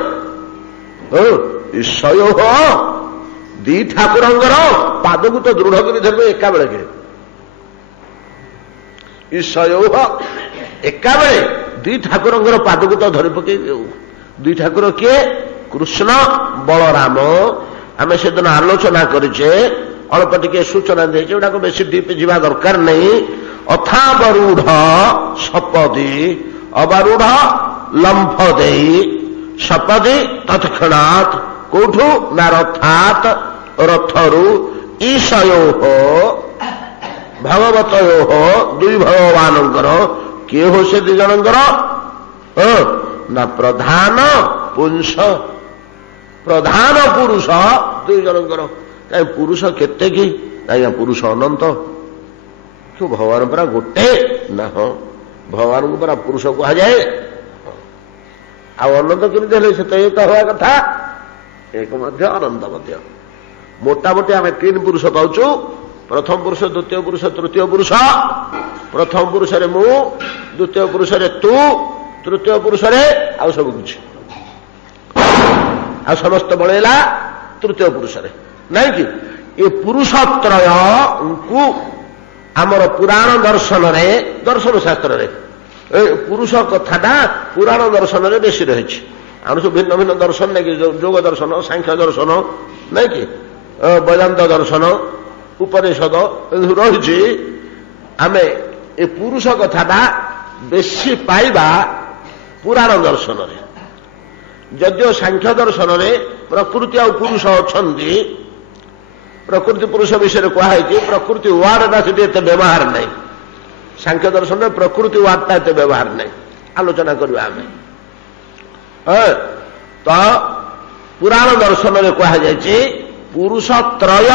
ଈଶ୍ୱର ଦି ଠାକୁରଙ୍କର ପାଦକୁ ତ ଦୃଢ଼ କରି ଧରିବେ ଏକା ବେଳକେ। ଈଶ୍ୱର ଏକାବେଳେ ଦି ଠାକୁରଙ୍କର ପାଦକୁ ତ ଧରି ପକେଇବେ। ଦୁଇ ଠାକୁର କିଏ? କୃଷ୍ଣ ବଳରାମ। ଆମେ ସେଦିନ ଆଲୋଚନା କରିଛେ, ଅଳ୍ପ ଟିକେ ସୂଚନା ଦେଇଛେ, ଏଗୁଡାକ ବେଶୀ ଡିପ୍ ଯିବା ଦରକାର ନାହିଁ। ଅଥାବରୁଢ଼ ସପଦି, ଅବରୁଢ଼ ଲମ୍ଫ ଦେଇ, ସପଦି ତତ୍କ୍ଷଣାତ୍ କୋଉଠୁ ନା ରଥାତ୍ ରଥରୁ, ଈଶୟୋ ଭଗବତୟୋ ଦୁଇ ଭଗବାନଙ୍କର। କିଏ ହୋ ସେ ଦି ଜଣଙ୍କର? ନା ପ୍ରଧାନ ପୁଂସ, ପ୍ରଧାନ ପୁରୁଷ ଦୁଇ ଜଣଙ୍କର। କାହିଁ ପୁରୁଷ କେତେ କି? ଆଜ୍ଞା ପୁରୁଷ ଅନନ୍ତ କି ଭଗବାନ ପରା ଗୋଟେ ନା? ହଁ, ଭଗବାନଙ୍କୁ ପରା ପୁରୁଷ କୁହାଯାଏ। ଆଉ ଅନନ୍ତ କେମିତି ହେଲେ? ସେ ତ ଏକ ହେବା କଥା, ଏକ ମଧ୍ୟ ଅନନ୍ତ ମଧ୍ୟ। ମୋଟାମୋଟି ଆମେ ତିନି ପୁରୁଷ ପାଉଛୁ, ପ୍ରଥମ ପୁରୁଷ, ଦ୍ୱିତୀୟ ପୁରୁଷ, ତୃତୀୟ ପୁରୁଷ। ପ୍ରଥମ ପୁରୁଷରେ ମୁଁ, ଦ୍ୱିତୀୟ ପୁରୁଷରେ ତୁ, ତୃତୀୟ ପୁରୁଷରେ ଆଉ ସବୁ କିଛି, ଆଉ ସମସ୍ତ ବଳେଇଲା ତୃତୀୟ ପୁରୁଷରେ, ନାଇଁ କି? ଏ ପୁରୁଷତ୍ରୟଙ୍କୁ ଆମର ପୁରାଣ ଦର୍ଶନରେ, ଦର୍ଶନ ଶାସ୍ତ୍ରରେ ଏ ପୁରୁଷ କଥାଟା ପୁରାଣ ଦର୍ଶନରେ ବେଶୀ ରହିଛି। ଆମର ସବୁ ଭିନ୍ନ ଭିନ୍ନ ଦର୍ଶନ ନାଇଁ କି? ଯୋଗ ଦର୍ଶନ, ସାଂଖ୍ୟ ଦର୍ଶନ, ନାଇଁ କି, ବେଦାନ୍ତ ଦର୍ଶନ, ଉପନିଷଦ ରହିଛି। ଆମେ ଏ ପୁରୁଷ କଥାଟା ବେଶୀ ପାଇବା ପୁରାଣ ଦର୍ଶନରେ। ଯଦିଓ ସାଂଖ୍ୟ ଦର୍ଶନରେ ପ୍ରକୃତି ଆଉ ପୁରୁଷ ଅଛନ୍ତି, ପ୍ରକୃତି ପୁରୁଷ ବିଷୟରେ କୁହାଯାଇଛି, ପ୍ରକୃତି ୱାର୍ଡଟା ସେଠି ଏତେ ବ୍ୟବହାର ନାହିଁ। ସାଂଖ୍ୟ ଦର୍ଶନରେ ପ୍ରକୃତି ୱାର୍ଡଟା ଏତେ ବ୍ୟବହାର ନାହିଁ। ଆଲୋଚନା କରିବା ଆମେ। ତ ପୁରାଣ ଦର୍ଶନରେ କୁହାଯାଇଛି ପୁରୁଷ ତ୍ରୟ।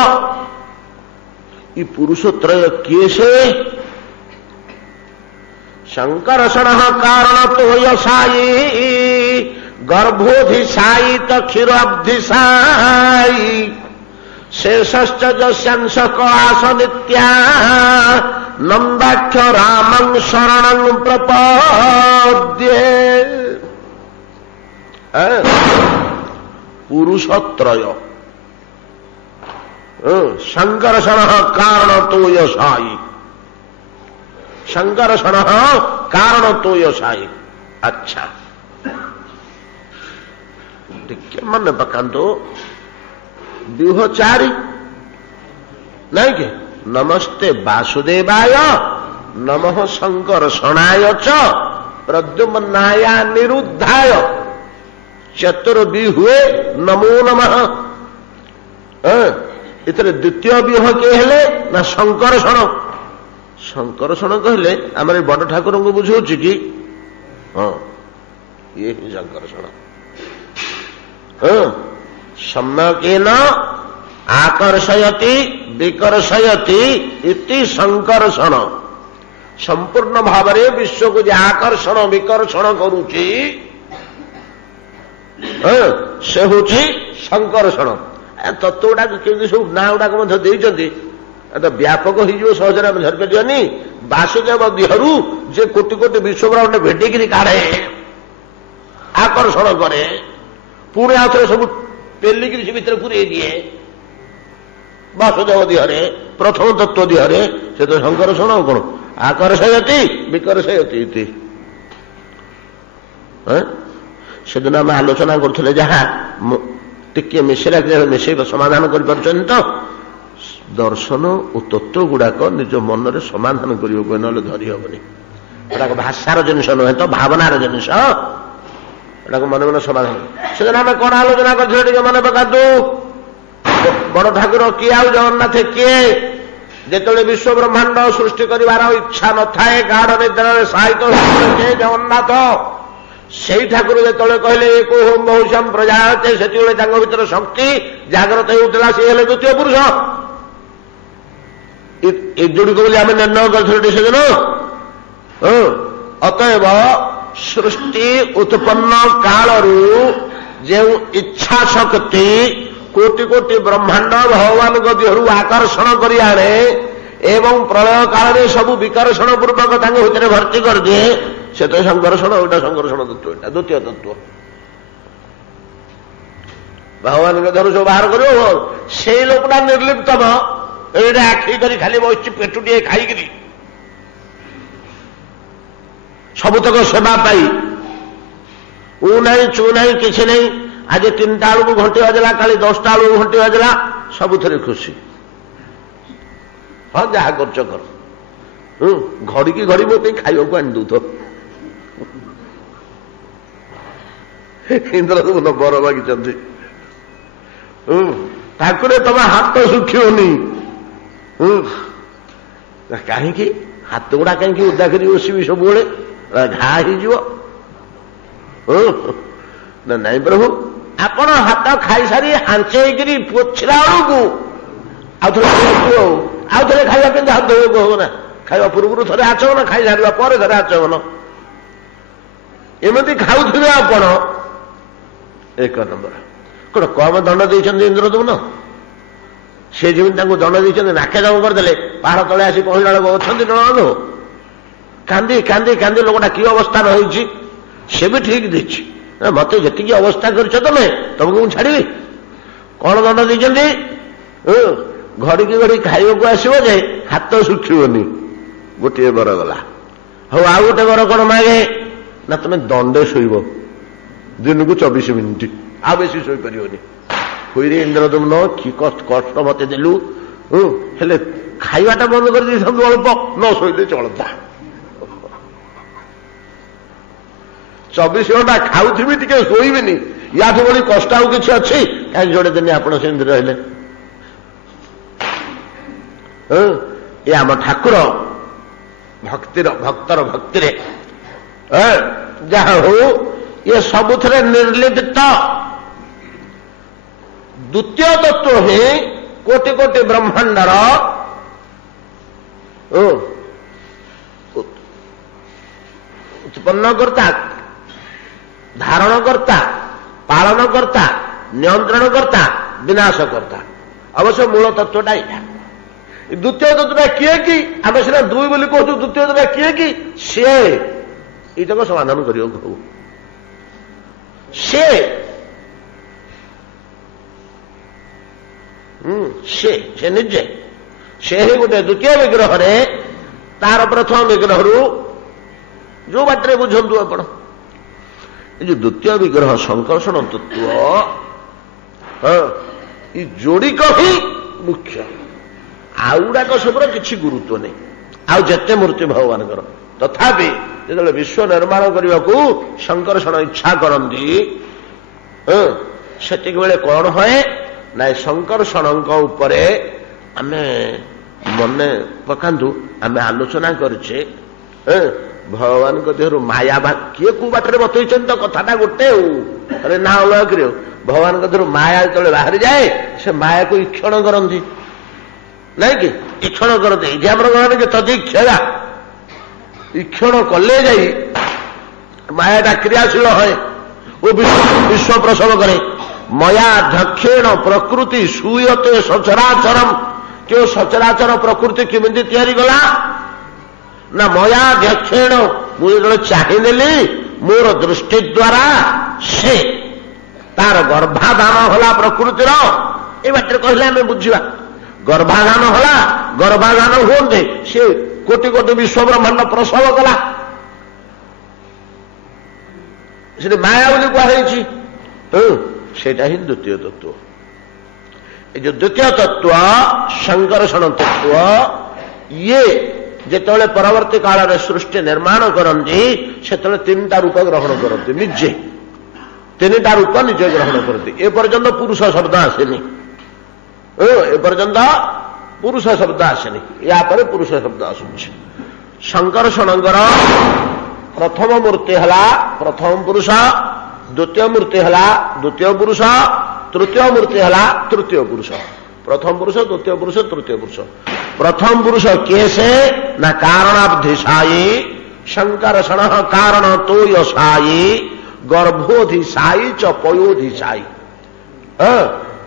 ଇ ପୁରୁଷ ତ୍ରୟ କିଏ ସେ? ଶଙ୍କରଷଣ କାରଣ ତୋୟ ସାଇ ଗର୍ଭୋଧିସାଇ ତ କ୍ଷୀରାବ୍ଧିସାଇ ଶେଷଶ୍ଚ ଯଶାଂଶ କଳାସ ନିତ୍ୟା ନନ୍ଦାକ୍ଷ ରାମଂ ଶରଣଂ ପ୍ରପଦ୍ୟେ। ପୁରୁଷତ୍ରୟ ଶଙ୍କରଷଣ କାରଣ ତୋୟ ସାଇ, ଶଙ୍କରଷଣ କାରଣ ତୋୟ ସାଇ। ଆଚ୍ଛା, ଟିକେ ମନେ ପକାନ୍ତୁ। 2 ନାଇଁ କି? ନମସ୍ତେ ବାସୁଦେବାୟ ନମଃ ଶଙ୍କରଷଣାୟ ଚ ପ୍ରଦ୍ୟୁମ୍ନାୟ ନିରୁଦ୍ଧାୟ ଚତୁର୍ବିହୁଏ ନମୋ ନମଃ। ଏଥିରେ ଦ୍ୱିତୀୟ ବିହ କିଏ ହେଲେ ନା? ଶଙ୍କରଷଣ। ଶଙ୍କରଷଣ କହିଲେ ଆମର ଏ ବଡ ଠାକୁରଙ୍କୁ ବୁଝଉଛି କି? ହଁ, ଇଏ ହିଁ ଶଙ୍କରଷଣ। ସମ୍ୟକେନ ଆକର୍ଷୟତି ବିକର୍ଷୟତି ଇତି ଶଙ୍କରଷଣ। ସମ୍ପୂର୍ଣ୍ଣ ଭାବରେ ବିଶ୍ୱକୁ ଯେ ଆକର୍ଷଣ ବିକର୍ଷଣ କରୁଛି ସେ ହଉଛି ଶଙ୍କରଷଣ। ତତ୍ତ୍ୱ ଗୁଡାକ କେମିତି ସବୁ ନାଁ ଗୁଡାକ ମଧ୍ୟ ଦେଇଛନ୍ତି, ଏଟା ବ୍ୟାପକ ହେଇଯିବ, ସହଜରେ ଆମେ ଧରିପାରିବାନି। ବାସୁଦେବ ଦେହରୁ ଯେ କୋଟି କୋଟି ବିଶ୍ୱବ୍ରହ୍ମାଣ୍ଡ ଭେଟିକିରି କାଢେ, ଆକର୍ଷଣ କରେ, ପୁଣି ଆଉଥରେ ସବୁ ପେଲିକିରି ସେ ଭିତରେ ପୁରେଇ ଦିଏ ବାସୁଦେବ ଦେହରେ, ପ୍ରଥମ ତତ୍ତ୍ୱ ଦେହରେ। ସେ ତ ଶଙ୍କରଷଣ। ଆଉ କଣ? ଆକର୍ଷୟତି ବିକର୍ଷୟତି ଇତି। ସେଦିନ ଆମେ ଆଲୋଚନା କରୁଥିଲେ, ଯାହା ଟିକେ ମିଶେଇ ସମାଧାନ କରିପାରୁଛନ୍ତି ତ? ଦର୍ଶନ ଓ ତତ୍ତ୍ୱ ଗୁଡାକ ନିଜ ମନରେ ସମାଧାନ କରିବାକୁ, ନହେଲେ ଧରି ହବନି। ଏଟାକ ଭାଷାର ଜିନିଷ ନୁହେଁ ତ, ଭାବନାର ଜିନିଷ। ଏଟାକୁ ମନେ ମନେ ସମାଧାନ। ସେଦିନ ଆମେ କଣ ଆଲୋଚନା କରିଥିଲେ ଟିକେ ମନେ ପକାନ୍ତୁ। ବଡ ଠାକୁର କିଏ ଆଉ ଜଗନ୍ନାଥ କିଏ? ଯେତେବେଳେ ବିଶ୍ୱ ବ୍ରହ୍ମାଣ୍ଡ ସୃଷ୍ଟି କରିବାର ଇଚ୍ଛା ନଥାଏ, ଗାଢ ନିଦ୍ରାରେ ସାହିତ ଜଗନ୍ନାଥ, ସେଇ ଠାକୁର ଯେତେବେଳେ କହିଲେ एको ହୋମ ବହୁଶମ ପ୍ରଜାୟତେ, ସେତେବେଳେ ତାଙ୍କ ଭିତରେ ଶକ୍ତି ଜାଗ୍ରତ ହେଉଥିଲା। ସେ ହେଲେ ଦ୍ୱିତୀୟ ପୁରୁଷ। ଏ ଯୋଡିକ ବୋଲି ଆମେ ନିର୍ଣ୍ଣୟ କରିଥିଲୁ ସେଦିନ। ଅତଏବ ସୃଷ୍ଟି ଉତ୍ପନ୍ନ କାଳରୁ ଯେଉଁ ଇଚ୍ଛା ଶକ୍ତି କୋଟି କୋଟି ବ୍ରହ୍ମାଣ୍ଡ ଭଗବାନଙ୍କ ଦେହରୁ ଆକର୍ଷଣ କରି ଆଣେ ଏବଂ ପ୍ରଳୟ କାଳରେ ସବୁ ବିକର୍ଷଣ ପୂର୍ବକ ତାଙ୍କ ଭିତରେ ଭର୍ତ୍ତି କରିଦିଏ, ସେ ତ ଶଙ୍କରଷଣ। ଏଇଟା ଶଙ୍କରଷଣ ତତ୍ତ୍ୱ, ଏଇଟା ଦ୍ୱିତୀୟ ତତ୍ତ୍ୱ। ଭଗବାନଙ୍କ ଦେହରୁ ସବୁ ବାହାର କରିବ। ସେଇ ଲୋକଟା ନିର୍ଲିପ୍ତମ, ଏଇଟା ଆଖି କରି ଖାଲି ବସିଛି ପେଟୁ ଟିକେ ଖାଇକିରି, ସବୁତକ ସେବା ପାଇ, ଉ ନାହିଁ ଚୁ ନାହିଁ କିଛି ନାହିଁ। ଆଜି 3ଟା ବେଳକୁ ଘଣ୍ଟି ବାଜିଲା, କାଲି 10ଟା ବେଳକୁ ଘଣ୍ଟି ବାଜିଲା, ସବୁଥିରେ ଖୁସି। ହଁ, ଯାହା କରୁଛ କର। ଘଡ଼ିକି ଘଡ଼ି ମୋ ପାଇଁ ଖାଇବାକୁ ଆଣି ଦଉଥ। ଇନ୍ଦ୍ରଦେବ ବର ମାଗିଛନ୍ତି, ଠାକୁରେ ତମ ହାତ ଶୁଖିବନି। କାହିଁକି? ହାତ ଗୁଡା କାହିଁକି ଓଦା କରି ବସିବି ସବୁବେଳେ? ଘା ହେଇଯିବ। ନାଇଁ ପ୍ରଭୁ, ଆପଣ ହାତ ଖାଇସାରି ଆଞ୍ଚେଇକିରି ପୋଛିଲା ବେଳକୁ ଆଉ ଥରେ ଆଉ ଥରେ ଖାଇବା ପାଇଁ ହାତ ଧୋଇବାକୁ ହବ ନା। ଖାଇବା ପୂର୍ବରୁ ଥରେ ଆଚମନ, ଖାଇସାରିବା ପରେ ଥରେ ଆଚମନ। ଏମିତି ଖାଉଥିବେ ଆପଣ। ଏକ ନମ୍ବର। କଣ କମ ଦଣ୍ଡ ଦେଇଛନ୍ତି ଇନ୍ଦ୍ରଦ୍ୟୁମ୍ନ? ସେ ଯେମିତି ତାଙ୍କୁ ଦଣ୍ଡ ଦେଇଛନ୍ତି, ନାକେ ଜମ କରିଦେଲେ, ପାହାଡ଼ ତଳେ ଆସି ପହଞ୍ଚିଲା ବେଳକୁ ଅଛନ୍ତି ନଳମାଧବ। କାନ୍ଦି କାନ୍ଦି କାନ୍ଦି ଲୋକଟା କି ଅବସ୍ଥାନ ହେଇଛି, ସେ ବି ଠିକ ଦେଇଛି। ମତେ ଯେତିକି ଅବସ୍ଥା କରିଛ ତମେ, ତମକୁ ମୁଁ ଛାଡିବି? କଣ ଦଣ୍ଡ ଦେଇଛନ୍ତି? ଘଡ଼ିକି ଘଡ଼ି ଖାଇବାକୁ ଆସିବ ଯେ ହାତ ଶୁଖିବନି। ଗୋଟିଏ ବର ଗଲା। ହଉ ଆଉ ଗୋଟେ ବର କଣ ମାଗେ ନା, ତମେ ଦଣ୍ଡେ ଶୋଇବ ଦିନକୁ 24 ମିନିଟ୍, ଆଉ ବେଶୀ ଶୋଇପାରିବନି। ହୁଇରେ ଇନ୍ଦ୍ରଦ୍ୟୁମ୍ନ, କି କଷ୍ଟ ମତେ ଦେଲୁ। ହେଲେ ଖାଇବାଟା ବନ୍ଦ କରିଦେଇଥାନ୍ତୁ ଅଳ୍ପ, ନ ଶୋଇଲେ ଚଳନ୍ତା। 24 ଘଣ୍ଟା ଖାଉଥିବି, ଟିକେ ଶୋଇବିନି, ୟାଠୁ ଭଳି କଷ୍ଟ ଆଉ କିଛି ଅଛି? କାହିଁକି ଯୋଡ଼େ ଦିନ ଆପଣ ସେମିତି ରହିଲେ? ଏ ଆମ ଠାକୁର ଭକ୍ତର ଭକ୍ତିରେ ଯାହା ହଉ, ଇଏ ସବୁଥିରେ ନିର୍ଲିପ୍ତ। ଦ୍ୱିତୀୟ ତତ୍ତ୍ୱ ହିଁ କୋଟି କୋଟି ବ୍ରହ୍ମାଣ୍ଡର ଉତ୍ପନ୍ନକର୍ତ୍ତା, ଧାରଣକର୍ତ୍ତା, ପାଳନକର୍ତ୍ତା, ନିୟନ୍ତ୍ରଣକର୍ତ୍ତା, ବିନାଶକର୍ତ୍ତା। ଅବଶ୍ୟ ମୂଳ ତତ୍ତ୍ୱଟା ଏଇଟା। ଦ୍ୱିତୀୟ ତତ୍ତ୍ୱଟା କିଏ କି? ଆମେ ସିନା ଦୁଇ ବୋଲି କହୁଛୁ, ଦ୍ୱିତୀୟ ତତ୍ତ୍ୱଟା କିଏ କି? ସିଏ ଏଇଟାକ ସମାଧାନ କରିବାକୁ ହବ। ସେ ନିଜେ, ସେ ହିଁ ଗୋଟେ ଦ୍ୱିତୀୟ ବିଗ୍ରହରେ, ତାର ପ୍ରଥମ ବିଗ୍ରହରୁ ଯୋଉ ବାଟରେ ବୁଝନ୍ତୁ ଆପଣ, ଏ ଯୋଉ ଦ୍ୱିତୀୟ ବିଗ୍ରହ ସଂକର୍ଷଣ ତତ୍ତ୍ୱ, ଏ ଯୋଡ଼ିକ ହିଁ ମୁଖ୍ୟ। ଆଉ ଗୁଡାକ ସବୁର କିଛି ଗୁରୁତ୍ୱ ନାହିଁ। ଆଉ ଯେତେ ମୂର୍ତ୍ତି ଭଗବାନଙ୍କର, ତଥାପି ଯେତେବେଳେ ବିଶ୍ୱ ନିର୍ମାଣ କରିବାକୁ ସଂକର୍ଷଣ ଇଚ୍ଛା କରନ୍ତି, ସେତିକି ବେଳେ କଣ ହୁଏ ନା, ସଂକର୍ଷଣଙ୍କ ଉପରେ ଆମେ ମନେ ପକାନ୍ତୁ, ଆମେ ଆଲୋଚନା କରିଛେ ଭଗବାନଙ୍କ ଦେହରୁ ମାୟା କିଏ କୋଉ ବାଟରେ ବତେଇଛନ୍ତି ତ କଥାଟା ଗୋଟେ ଆରେ ନା ଅଲଗା କରିବ। ଭଗବାନଙ୍କ ଦେହରୁ ମାୟା ଯେତେବେଳେ ବାହାରିଯାଏ, ସେ ମାୟାକୁ ଈକ୍ଷଣ କରନ୍ତି, ନାଇଁ କି? ଈକ୍ଷଣ କରନ୍ତି। ଏଇଠି ଆମର କହନ୍ତି କି ତଦିକ୍ଷୟା, ଈକ୍ଷଣ କଲେ ଯାଇ ମାୟାଟା କ୍ରିୟାଶୀଳ ହୁଏ ଓ ବିଶ୍ୱ ପ୍ରସବ କରେ। ମୟା ଧ୍ୟକ୍ଷେଣ ପ୍ରକୃତି ସୁୟତେ ସଚରାଚରମ। କେଉଁ ସଚରାଚର ପ୍ରକୃତି କେମିତି ତିଆରି କଲା ନା, ମୟା ଧ୍ୟକ୍ଷେଣ, ମୁଁ ଯେତେବେଳେ ଚାହିଁଦେଲି ମୋର ଦୃଷ୍ଟି ଦ୍ୱାରା, ସେ ତାର ଗର୍ଭାଧାନ ହେଲା ପ୍ରକୃତିର। ଏ ବାଟରେ କହିଲେ ଆମେ ବୁଝିବା। ଗର୍ଭାଧାନ ହେଲା, ଗର୍ଭାଧାନ ହୁଅନ୍ତେ ସେ କୋଟି କୋଟି ବିଶ୍ୱ ବ୍ରହ୍ମାଣ୍ଡ ପ୍ରସବ କଲା। ସେଠି ମାୟା ବୋଲି କୁହାଯାଇଛି। ସେଇଟା ହିଁ ଦ୍ୱିତୀୟ ତତ୍ତ୍ୱ। ଏ ଯୋଉ ଦ୍ୱିତୀୟ ତତ୍ତ୍ୱ ସଂକର୍ଷଣ ତତ୍ତ୍ୱ, ଇଏ ଯେତେବେଳେ ପରବର୍ତ୍ତୀ କାଳରେ ସୃଷ୍ଟି ନିର୍ମାଣ କରନ୍ତି, ସେତେବେଳେ ତିନିଟା ରୂପ ଗ୍ରହଣ କରନ୍ତି ନିଜେ। ତିନିଟା ରୂପ ନିଜେ ଗ୍ରହଣ କରନ୍ତି। ଏ ପର୍ଯ୍ୟନ୍ତ ପୁରୁଷ ଶବ୍ଦ ଆସେନି। ଏପର୍ଯ୍ୟନ୍ତ ପୁରୁଷ ଶବ୍ଦ ଆସେନି, ୟା ପରେ ପୁରୁଷ ଶବ୍ଦ ଆସୁଛି। ସଂକର୍ଷଣଙ୍କର ପ୍ରଥମ ମୂର୍ତ୍ତି ହେଲା ପ୍ରଥମ ପୁରୁଷ, ଦ୍ୱିତୀୟ ମୂର୍ତ୍ତି ହେଲା ଦ୍ୱିତୀୟ ପୁରୁଷ, ତୃତୀୟ ମୂର୍ତ୍ତି ହେଲା ତୃତୀୟ ପୁରୁଷ। ପ୍ରଥମ ପୁରୁଷ, ଦ୍ୱିତୀୟ ପୁରୁଷ, ତୃତୀୟ ପୁରୁଷ। ପ୍ରଥମ ପୁରୁଷ କିଏ ସେ ନା, କାରଣାବ୍ଧିସାୟୀ ସଂକର୍ଷଣ କାରଣ ତୋୟସାୟୀ ଗର୍ଭୋଧିସାୟୀ ଚ ପୟୋଧିସାୟୀ।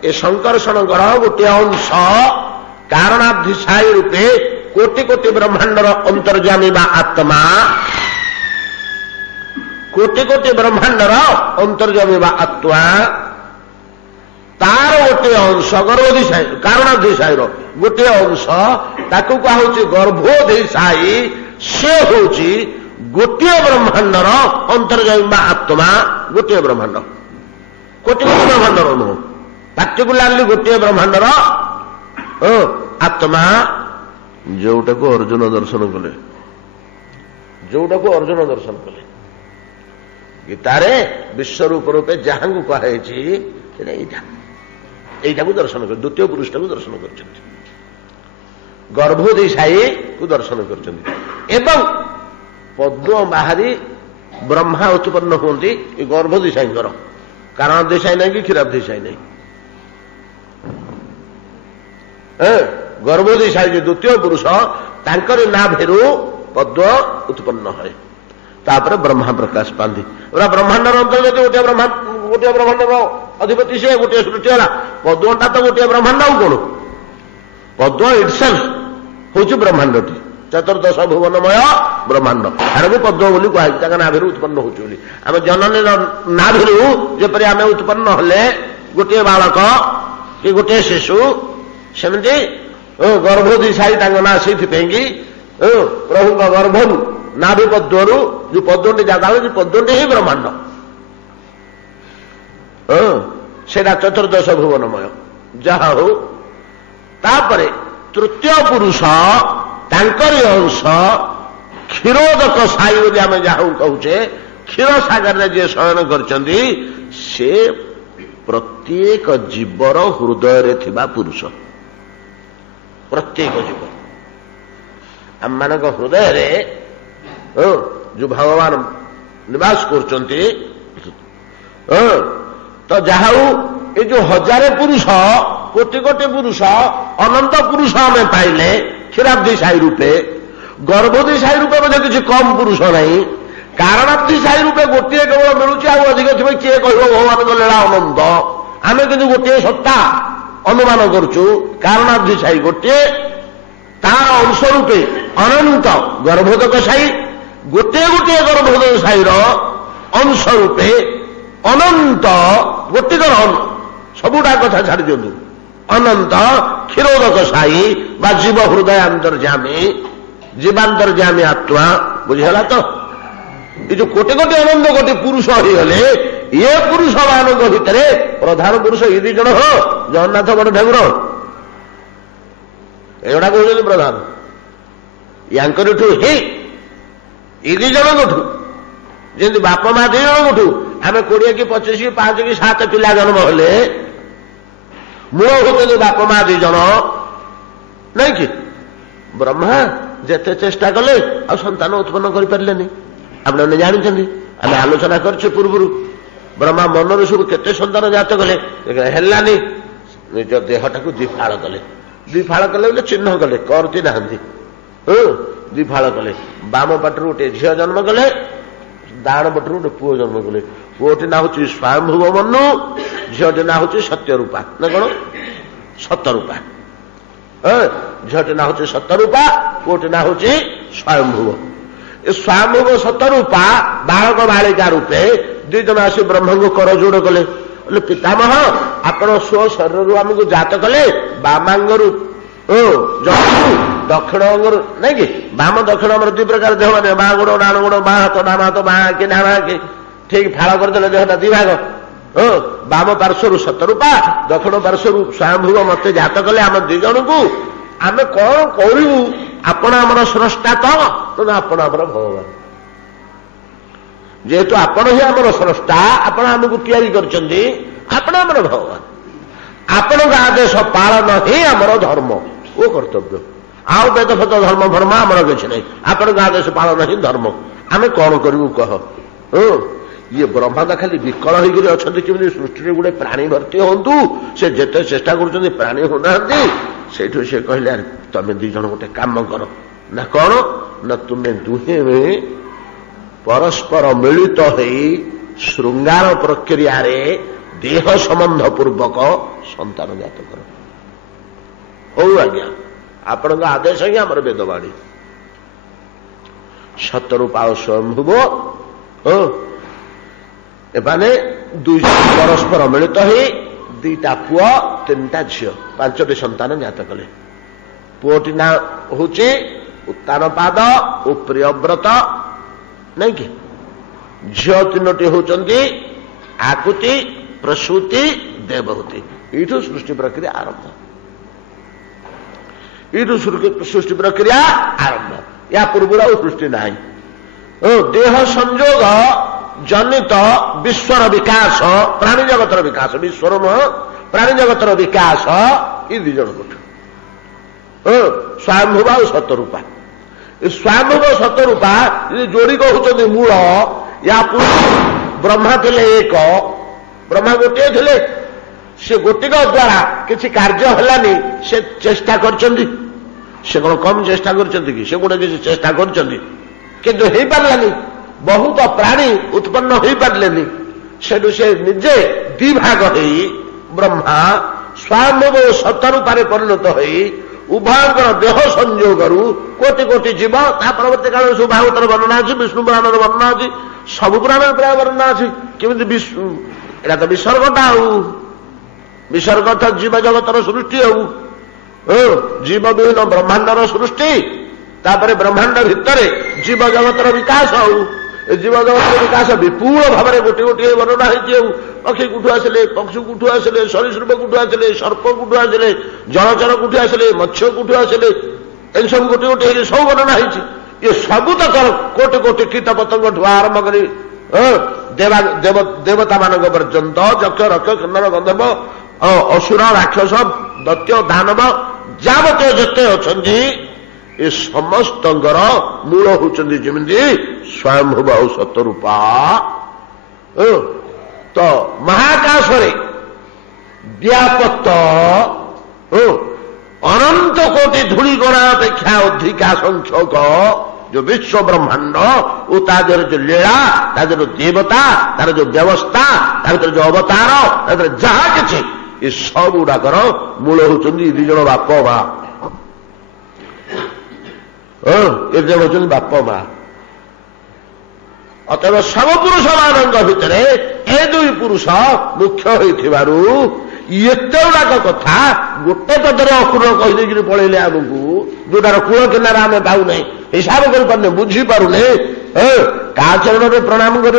ଏ ସଂକର୍ଷଣଙ୍କର ଗୋଟିଏ ଅଂଶ କାରଣାବ୍ଧିସାୟୀ ରୂପେ କୋଟି କୋଟି ବ୍ରହ୍ମାଣ୍ଡର ଅନ୍ତର୍ଯାମୀ ବା ଆତ୍ମା, କୋଟି କୋଟି ବ୍ରହ୍ମାଣ୍ଡର ଅନ୍ତର୍ଯାମୀ ବା ଆତ୍ମା, ତାର ଗୋଟିଏ ଅଂଶ ଗର୍ଭୋଧିସାୟୀ, କାରଣାବ୍ଧିସାୟୀର ଗୋଟିଏ ଅଂଶ, ତାକୁ କୁହାହଉଛି ଗର୍ଭୋଧିସାୟୀ। ସେ ହଉଛି ଗୋଟିଏ ବ୍ରହ୍ମାଣ୍ଡର ଅନ୍ତର୍ଯାମୀ ବା ଆତ୍ମା। ଗୋଟିଏ ବ୍ରହ୍ମାଣ୍ଡ, କୋଟି କୋଟି ବ୍ରହ୍ମାଣ୍ଡର ନୁହଁ, ପାର୍ଟିକୁଲାରଲି ଗୋଟିଏ ବ୍ରହ୍ମାଣ୍ଡର ଆତ୍ମା, ଯୋଉଟାକୁ ଅର୍ଜୁନ ଦର୍ଶନ କଲେ, ଯୋଉଟାକୁ ଅର୍ଜୁନ ଦର୍ଶନ କଲେ। ଗୀତାରେ ବିଶ୍ୱରୂପ ରୂପେ ଯାହାଙ୍କୁ କୁହାଯାଇଛି ସେଟା ଏଇଟା, ଏଇଟାକୁ ଦର୍ଶନ କରି ଦ୍ୱିତୀୟ ପୁରୁଷଟାକୁ ଦର୍ଶନ କରିଛନ୍ତି, ଗର୍ଭୋଧିସାୟୀକୁ ଦର୍ଶନ କରିଛନ୍ତି। ଏବଂ ପଦ୍ମ ବାହାରି ବ୍ରହ୍ମା ଉତ୍ପନ୍ନ ହୁଅନ୍ତି ଏ ଗର୍ଭୋଧିସାୟୀଙ୍କର। କାରଣ ଦିଶାଇ ନାହିଁ କି କ୍ଷୀରାବ୍ଧିସାୟୀ ନାହିଁ। गर्भोदिशायी द्वितीय पुरुष तांकरी नाभिरू पद्म उत्पन्न है तापर ब्रह्मा प्रकाश पाती ब्रह्मांड अंतर गोटे ब्रह्मांड अधिपति से गोटे सृष्टि है पद्मटा तो गोटे ब्रह्मांड आ कौन पद्म इटसेल्फ हूँ ब्रह्मांडटी चतुर्दश भुवनमय ब्रह्मांड आड़ को पद्म बोली कहुई नाभिरू उत्पन्न होती आम जननी नाभिरू जपरी आम उत्पन्न हेले गोटे बालक कि गोटे शिशु सेमती गर्भोदिशायी ना से प्रभु गर्भ नाभि पद्मरू जो पद्मटी जाता है पद्मटी ही ब्रह्मांड से चतुर्दश भुवनमय जहा हो तापरे तृतीय पुरुष तांकरी अंश क्षीरोदक साई बोली आम जहाँ कहूचे क्षीर सागर में जी शयन करछंती से प्रत्येक जीवर हृदय थिबा पुरुष प्रत्येक जीव आम मान हृदय रे जो भगवान निवास करछंती तो जहा ये जो हजारे पुरुष कोटि कोटि पुरुष अनंत पुरुष आम पाइले क्षीराब्धिशायी रूपे गर्भोदिशायी रूपे मध्य किसी कम पुरुष नहीं कारणाब्धिशायी रूपे गोटे केवल मिलूची आ अधिक थे किए कह भगवान लीला अनंत आम कि गोटे सत्ता अनुमान करुचु कारणाब्धिशायी गोटे तार अंश रूपे अनंत गर्भोदकशायी गोटे गोटे गर्भोदकशायीर अंश रूपे अनंत गोटिकर सबुटा कथा छाड़ दिंतु अनंत क्षीरोदकशायी बा जीव हृदय अंतर्जामी जीवांतर्जामी आत्मा बुझेगा तो ये जो कोटि कोटि अनंत कोटि पुरुष होगले ये पुरुष मान भितर प्रधान पुरुष ये दी जन हो जगन्नाथ बड़ ठाकुर एगुड़ा कहते प्रधान यांकठू हे ये दी जनठू जमी बाप माँ दी जनठू आम 20 कि 25 कि 5 कि 7 पिला जन्म हेले मूल होते बाप माँ दी जन नहीं कि ब्रह्मा जेते चेष्टा कले आ संतान उत्पन्न कर पारे आपने जानते आम आलोचना कर पूर्व ब्रह्मा मन सब केते संतान जात कले हेलानी निज देहटा को दिफाड़ कले बोले चिन्ह कले करती ना दिफाड़ कले बाम पटरू गोटे झील जन्म कले दाण पटरू गोटे पुओ जन्म कले पुओटी ना हूँ स्वयंभुव मनु झीलटी ना हूँ सत्यरूपा ना कौन सतरूपा झीलटी ना हूँ सतरूपा पुओटी ना हूँ स्वयंभुव स्वयंभुव सतरूपा बालक बालिका रूपे दी जन आसी ब्रह्म को कर जोड़ कले बोले पितामह आपण स्व शरीर आमको जात कले बामांगरू दक्षिण अंगरू नहीं कि बाम दक्षिण आम 2 प्रकार देह मैंने बाँ गोड़ डाण गोड़ बाँ हाथ डाण हाथ बाँ आँखि डाण आँखि ठीक फाड़ करदे देहटा 2 भाग बाम पार्श्वर सतरूपा दक्षिण पार्श्वर स्वयंभुव मत जात कले आम 2 जन को आम कौन करू आपण आमर स्रष्टा तो आपण आमर भगवान जेहेतु आपण ही आमर स्रष्टा आपण आमको तैयारी करछंती आपण आमर भगवान आपण आदेश पालन ही आमर धर्म वो कर्तव्य आउ वेद फत धर्म फर्म आमर किसी नहीं आपण आदेश पालन ही धर्म आम कौन करू कह ये ब्रह्मा तो खाली विकल होकर अच्छा केमी सृष्टि गोटे प्राणी भर्ती हूँ से जिते चेष्टा कर प्राणी होना से कहले तुम्हें 2 जन गोटे काम कर ना कौन ना तुम्हें दुहे में परस्पर मिलित हो श्रृंगार प्रक्रिया देह संबंध पूर्वक संतान जात कर हो आज्ञा आपण आदेश ही आम वेदवाणी सतरूपा स्वयंभुव एमाने 2 परस्पर मिलित हो 2टा पुआ 3टा झील 5टी संतान जात कले पुओटी ना हूँ उत्तान पाद और प्रियव्रत नहीं कि झील 3टी होती आकुति प्रसूति देवहूति यू सृष्टि प्रक्रिया आरंभ यू सृष्टि प्रक्रिया आरंभ या पूर्व सृष्टि ना देह संयोग जनित विश्वर विकास प्राणी जगतर विकास विश्वर नुह प्राणी जगतर विकास ये 2 जन स्वयंभुव और सतरूपा स्वयंभुव सतरूपा जोड़ी कहते मूल या ब्रह्मा थे 1 ब्रह्मा गोटे थे ସେ ଗୋଟିକ ଦ୍ୱାରା କିଛି କାର୍ଯ୍ୟ ହେଲାନି, ସେ ଚେଷ୍ଟା କରିଛନ୍ତି। ସେ କ'ଣ କମ୍ ଚେଷ୍ଟା କରିଛନ୍ତି କି? ସେ ଗୋଟେ କିଛି ଚେଷ୍ଟା କରିଛନ୍ତି କିନ୍ତୁ ହେଇପାରିଲାନି। ବହୁତ ପ୍ରାଣୀ ଉତ୍ପନ୍ନ ହୋଇପାରିଲେନି। ସେଠୁ ସେ ନିଜେ ଦିଭାଗ ହେଇ ବ୍ରହ୍ମା ସ୍ୱୟଂ ସତ ରୂପରେ ପରିଣତ ହୋଇ ଉଭୟଙ୍କର ଦେହ ସଂଯୋଗରୁ କୋଟି କୋଟି ଜୀବ। ତା ପରବର୍ତ୍ତୀ କାଳରେ ସବୁ ଭାଗବତର ବର୍ଣ୍ଣନା ଅଛି, ବିଷ୍ଣୁ ପୁରାଣର ବର୍ଣ୍ଣନା ଅଛି, ସବୁ ପୁରାଣରେ ପ୍ରାୟ ବର୍ଣ୍ଣନା ଅଛି। କେମିତି ଏଇଟା ତ ବିସର୍ଗଟା ଆଉ। ବିସର୍ଗ ଅର୍ଥ ଜୀବ ଜଗତର ସୃଷ୍ଟି ଆଉ ଜୀବ ବିଭିନ୍ନ ବ୍ରହ୍ମାଣ୍ଡର ସୃଷ୍ଟି, ତାପରେ ବ୍ରହ୍ମାଣ୍ଡ ଭିତରେ ଜୀବ ଜଗତର ବିକାଶ ଆଉ ଜୀବ ଜଗତର ବିକାଶ ବିପୁଳ ଭାବରେ ଗୋଟିଏ ଗୋଟିଏ ବର୍ଣ୍ଣନା ହେଇଛି ଆଉ। ପକ୍ଷୀ କୁଠୁ ଆସିଲେ, ପକ୍ଷୀ କୁଠୁ ଆସିଲେ, ସରୀସୃପ କୁଠୁ ଆସିଲେ, ସର୍ପ କୁଠୁ ଆସିଲେ, ଜଳଚର କୁଠୁ ଆସିଲେ, ମତ୍ସ୍ୟ କୁଠୁ ଆସିଲେ, ଏସବୁ ଗୋଟିଏ ଗୋଟିଏ ହେଇକି ସବୁ ବର୍ଣ୍ଣନା ହେଇଛି। ଏ ସବୁ ତକ କୋଟି କୋଟି କୀଟ ପତଙ୍ଗଠୁ ଆରମ୍ଭ କରି ଦେବତାମାନଙ୍କ ପର୍ଯ୍ୟନ୍ତ ଯକ୍ଷ ରକ୍ଷ କିନ୍ନର ଗନ୍ଧର୍ବ ଅସୁର ରାକ୍ଷସ ଦୈତ୍ୟ ଦାନବ ଯାବତୀୟ ଯେତେ ଅଛନ୍ତି ଏ ସମସ୍ତଙ୍କର ମୂଳ ହେଉଛନ୍ତି ଯେମିତି ସ୍ୱୟଂଭୁବ ଆଉ ସତରୂପା। ତ ମହାକାଶରେ ବ୍ୟାପକ ଅନନ୍ତ କୋଟି ଧୂଳିକଣା ଅପେକ୍ଷା ଅଧିକା ସଂଖ୍ୟକ जो विश्व ब्रह्मांड वो तादेर जो लीला तादेर देवता तार जो व्यवस्था तार जो अवतार तार जहाँ किसी ये सब गुड़ाकर मूल होती दिजन बाप माँ ये होती बाप माँ। अतएव सब पुरुष मान भितर ए दुई पुरुष मुख्य हो एते गुड़ाक कथा गोटे पदरे अपूर्ण कहीदेक पलैले आमको जोटार कूल किनारा आम पाऊने हिसाब कर बुझीपारुने का चरण में प्रणाम कर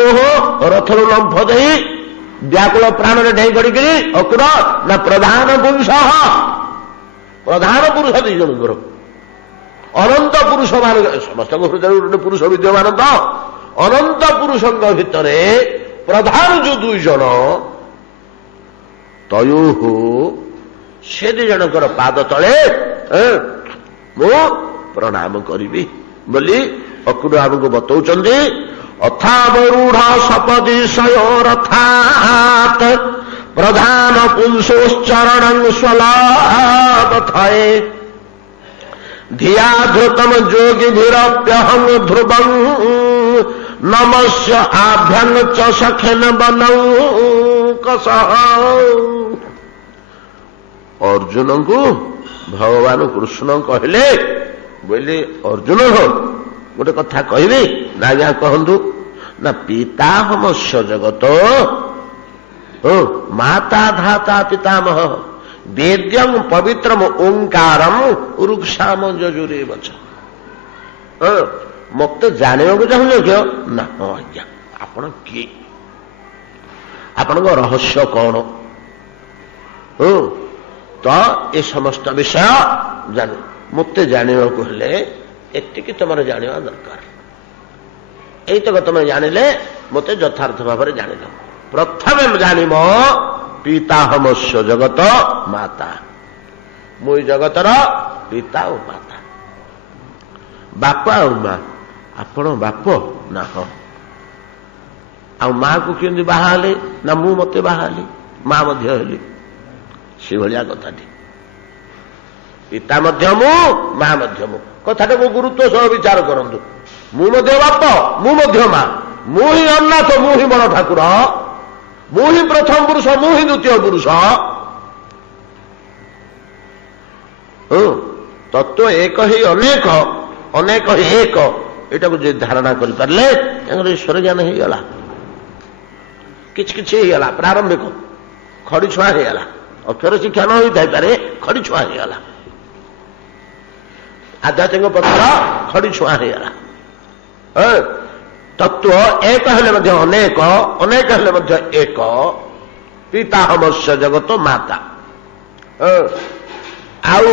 रथर लंफ दे व्याकुल प्राण में डेई पड़ी अकुर ना प्रधान पुरुष दी जनकर अनंत पुरुष मान समस्त हृदय गोटे पुरुष विद्यमान तो अनंत पुरुष भितर प्रधान जो दुई जन तयो हो से दी जनकर पाद तले मु प्रणाम करी बोली अकुर आमको बतौचंदी। अथावरूढ़ सपदिशयोरथात् प्रधान पुंसोश्चरण स्वलापथये धिया धृतम जोगिभिरप्यहं ध्रुवं नमस्य आभ्यं च सखेन बनौ कसः। अर्जुन को भगवान कृष्ण कहले बोले अर्जुन हो गोटे कथा कहबी ना आज्ञा कहतु ना पिताहमस्य जगत माता धाता पितामह वेद्यं पवित्रम ओंकारम उरुक्षाम जजुरे बच मत जाना चाहूँ क्यों ना हाँ आज्ञा आपण किए आपण रहस्य कौन तो ये समस्त विषय जान मत जाना हेले एतिकी तुम जाना दरकार यतक तुम जानिले मत यथार्थ भाव में जान प्रथम जान पिताहमस्य जगत माता मुई जगतर पिता और माता बापा और माँ आपण बाप ना हाँ आ माँ को केंद्र बाहाले ना मु मते बाहाली माँ मध्य हेली से भाया कथाटी पिता मध्य मु माँ मध्य मु कथाटा को गुरुत्व सह विचार करंतु मु मध्य बाप मु मध्य माँ मु ही अन्नाथ मु ही बड़ ठाकुर मु ही प्रथम पुरुष मु ही द्वितीय पुरुष तत्व एक ही अनेक अनेक ही एक एटा को जे धारणा कर पारले ईश्वर ज्ञान हो गला किछ किछ हो गला प्रारंभिक खड़ी छुआ हो गला अक्षर शिक्षा न होता पारे खड़ी छुआ हो गला आध्यात्मिक पत्र खड़ी छुआ हो गला तत्व एक हेले मध्य अनेक अनेक हेले मध्य एक पिताहमस्य जगत माता आउ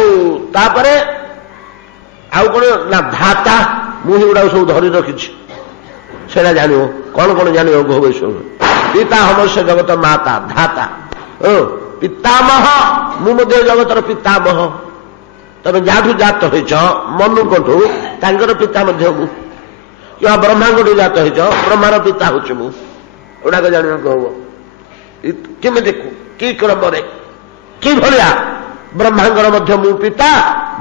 तापरे आउ कौन ना धाता मुही गुड़ा सब धरी रखी से जान कौन कौन जान पिताहमस्य जगत माता धाता पितामह मु मध्य जगतर पितामह तब जाठू जात होइछ मनुकठू तांकर पिता मध्य मु क्या ब्रह्मा को जात होइछ ब्रह्मार पिता होच मु एडाक जान कहब କେମିତି କି କ୍ରମରେ କି ଭଳିଆ ବ୍ରହ୍ମାଙ୍କର ମଧ୍ୟ ମୁଁ ପିତା,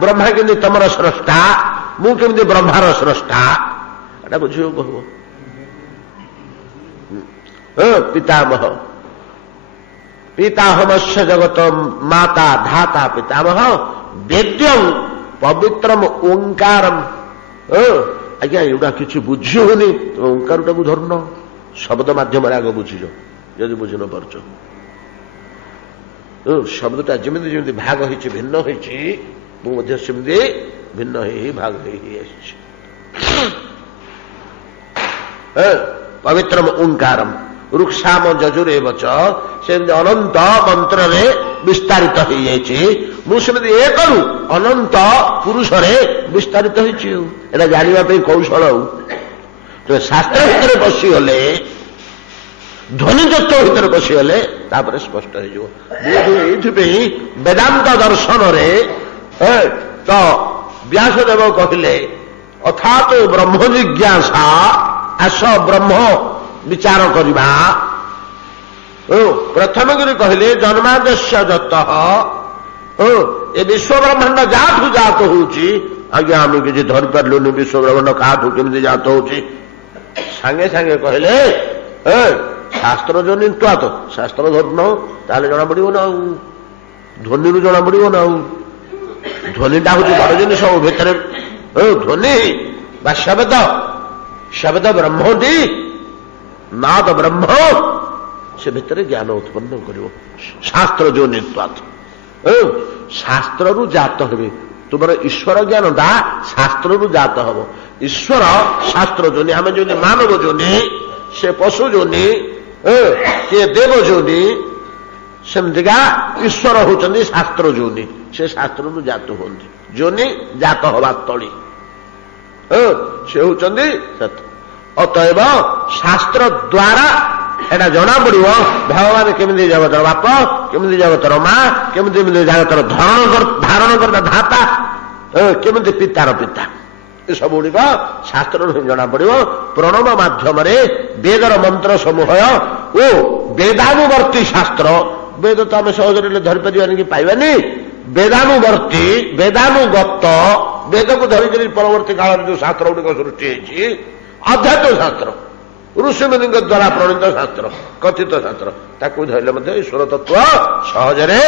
ବ୍ରହ୍ମା କେମିତି ତମର ସ୍ରଷ୍ଟା, ମୁଁ କେମିତି ବ୍ରହ୍ମାର ସ୍ରଷ୍ଟା, ଏଟା ବୁଝିବାକୁ ହବ। ପିତାମହ ପିତାହମସ୍ୟ ଜଗତ ମାତା ଧାତା ପିତାମହ ବେଦ୍ୟଂ ପବିତ୍ରମ ଓଙ୍କାରମ୍। ଆଜ୍ଞା ଏଗୁଡ଼ା କିଛି ବୁଝି ହଉନି, ଓଙ୍କାରଟାକୁ ଧରୁନ, ଶବ୍ଦ ମାଧ୍ୟମରେ ଆଗ ବୁଝିଛ, ଯଦି ବୁଝି ନ ପାରୁଛ। ଶବ୍ଦଟା ଯେମିତି ଯେମିତି ଭାଗ ହେଇଛି, ଭିନ୍ନ ହେଇଛି, ମୁଁ ମଧ୍ୟ ସେମିତି ଭିନ୍ନ ହେଇ ଭାଗ ହେଇ ଆସିଛି। ପବିତ୍ରମ ଓଙ୍କାରମ୍ ରୁକ୍ସାମ ଯଜୁରେ ବଚ, ସେମିତି ଅନନ୍ତ ମନ୍ତ୍ରରେ ବିସ୍ତାରିତ ହେଇଯାଇଛି। ମୁଁ ସେମିତି ଏକରୁ ଅନନ୍ତ ପୁରୁଷରେ ବିସ୍ତାରିତ ହେଇଛି। ଏଟା ଜାଣିବା ପାଇଁ କୌଶଳ। ତେବେ ଶାସ୍ତ୍ର ଭିତରେ ବସିଗଲେ, ଧ୍ୱନି ତତ୍ତ୍ୱ ଭିତରେ ବସିଗଲେ ତାପରେ ସ୍ପଷ୍ଟ ହେଇଯିବ। ଏଇଥିପାଇଁ ବେଦାନ୍ତ ଦର୍ଶନରେ ତ ବ୍ୟାସଦେବ କହିଲେ ଅଥାତ ବ୍ରହ୍ମ ଜିଜ୍ଞାସା, ଆସ ବ୍ରହ୍ମ ବିଚାର କରିବା। ପ୍ରଥମ କରି କହିଲେ ଜନ୍ମାଦେଶ ଯତ, ଏ ବିଶ୍ୱ ବ୍ରହ୍ମାଣ୍ଡ ଯାଠୁ ଜାତ ହଉଛି। ଆଜ୍ଞା ଆମେ କିଛି ଧରିପାରିଲୁନି ବିଶ୍ୱ ବ୍ରହ୍ମାଣ୍ଡ କାହାଠୁ କେମିତି ଜାତ ହଉଛି। ସାଙ୍ଗେ ସାଙ୍ଗେ କହିଲେ ଶାସ୍ତ୍ର ଜନିତ୍ୱାତ, ଶାସ୍ତ୍ର ଧରୁନ ତାହେଲେ ଜଣାପଡ଼ିବ ନା ଆଉ, ଧ୍ୱନିରୁ ଜଣାପଡ଼ିବ ନା ଆଉ। ଧ୍ୱନିଟା ହଉଛି ବଡ଼ ଜିନିଷ ଭିତରେ। ଧ୍ୱନି ବା ଶବ୍ଦ, ଶବ୍ଦ ବ୍ରହ୍ମଟି, ନାଦ ବ୍ରହ୍ମ, ସେ ଭିତରେ ଜ୍ଞାନ ଉତ୍ପନ୍ନ କରିବ। ଶାସ୍ତ୍ର ଜନିତ୍ୱାତ, ଶାସ୍ତ୍ରରୁ ଜାତ ହେବେ। ତୁମର ଈଶ୍ୱର ଜ୍ଞାନଟା ଶାସ୍ତ୍ରରୁ ଜାତ ହବ। ଈଶ୍ୱର ଶାସ୍ତ୍ର ଯୋନି, ଆମେ ଯୋନି ମାନବ ଯୋନି, ସେ ପଶୁ ଯୋନି, କିଏ ଦେବ ଯୋନି, ସେମିତିକା ଈଶ୍ୱର ହଉଛନ୍ତି ଶାସ୍ତ୍ର ଯୋନି। ସେ ଶାସ୍ତ୍ରରୁ ଜାତ ହୁଅନ୍ତି। ଯୋନି ଜାତ ହବା ତଳି, ସେ ହଉଛନ୍ତି ସତ। ଅତଏବ ଶାସ୍ତ୍ର ଦ୍ୱାରା ଏଟା ଜଣା ପଡିବ ଭଗବାନ କେମିତି ଜଗତର ବାପ, କେମିତି ଜଗତର ମା, କେମିତି ଜଗତର ଧାରଣ କରିବା ଧାତା, କେମିତି ପିତାର ପିତା। ଏସବୁ ଗୁଡ଼ିକ ଶାସ୍ତ୍ରରୁ ହିଁ ଜଣା ପଡିବ। ପ୍ରଣବ ମାଧ୍ୟମରେ ବେଦର ମନ୍ତ୍ର ସମୂହ ଓ ବେଦାନୁବର୍ତ୍ତୀ ଶାସ୍ତ୍ର, ବେଦ ତ ଆମେ ସହଜରେ ଧରିପାରିବାନି କି ପାଇବାନି। ବେଦାନୁବର୍ତ୍ତୀ, ବେଦାନୁଗତ, ବେଦକୁ ଧରିକରି ପରବର୍ତ୍ତୀ କାଳରେ ଯୋଉ ଶାସ୍ତ୍ର ଗୁଡ଼ିକ ସୃଷ୍ଟି ହେଇଛି, ଅଧ୍ୟାତ୍ମ ଶାସ୍ତ୍ର, ଋଷିମୁନିଙ୍କ ଦ୍ୱାରା ପ୍ରଣୀତ ଶାସ୍ତ୍ର, କଥିତ ଶାସ୍ତ୍ର, ତାକୁ ଧରିଲେ ମଧ୍ୟ ଈଶ୍ୱର ତତ୍ତ୍ୱ ସହଜରେ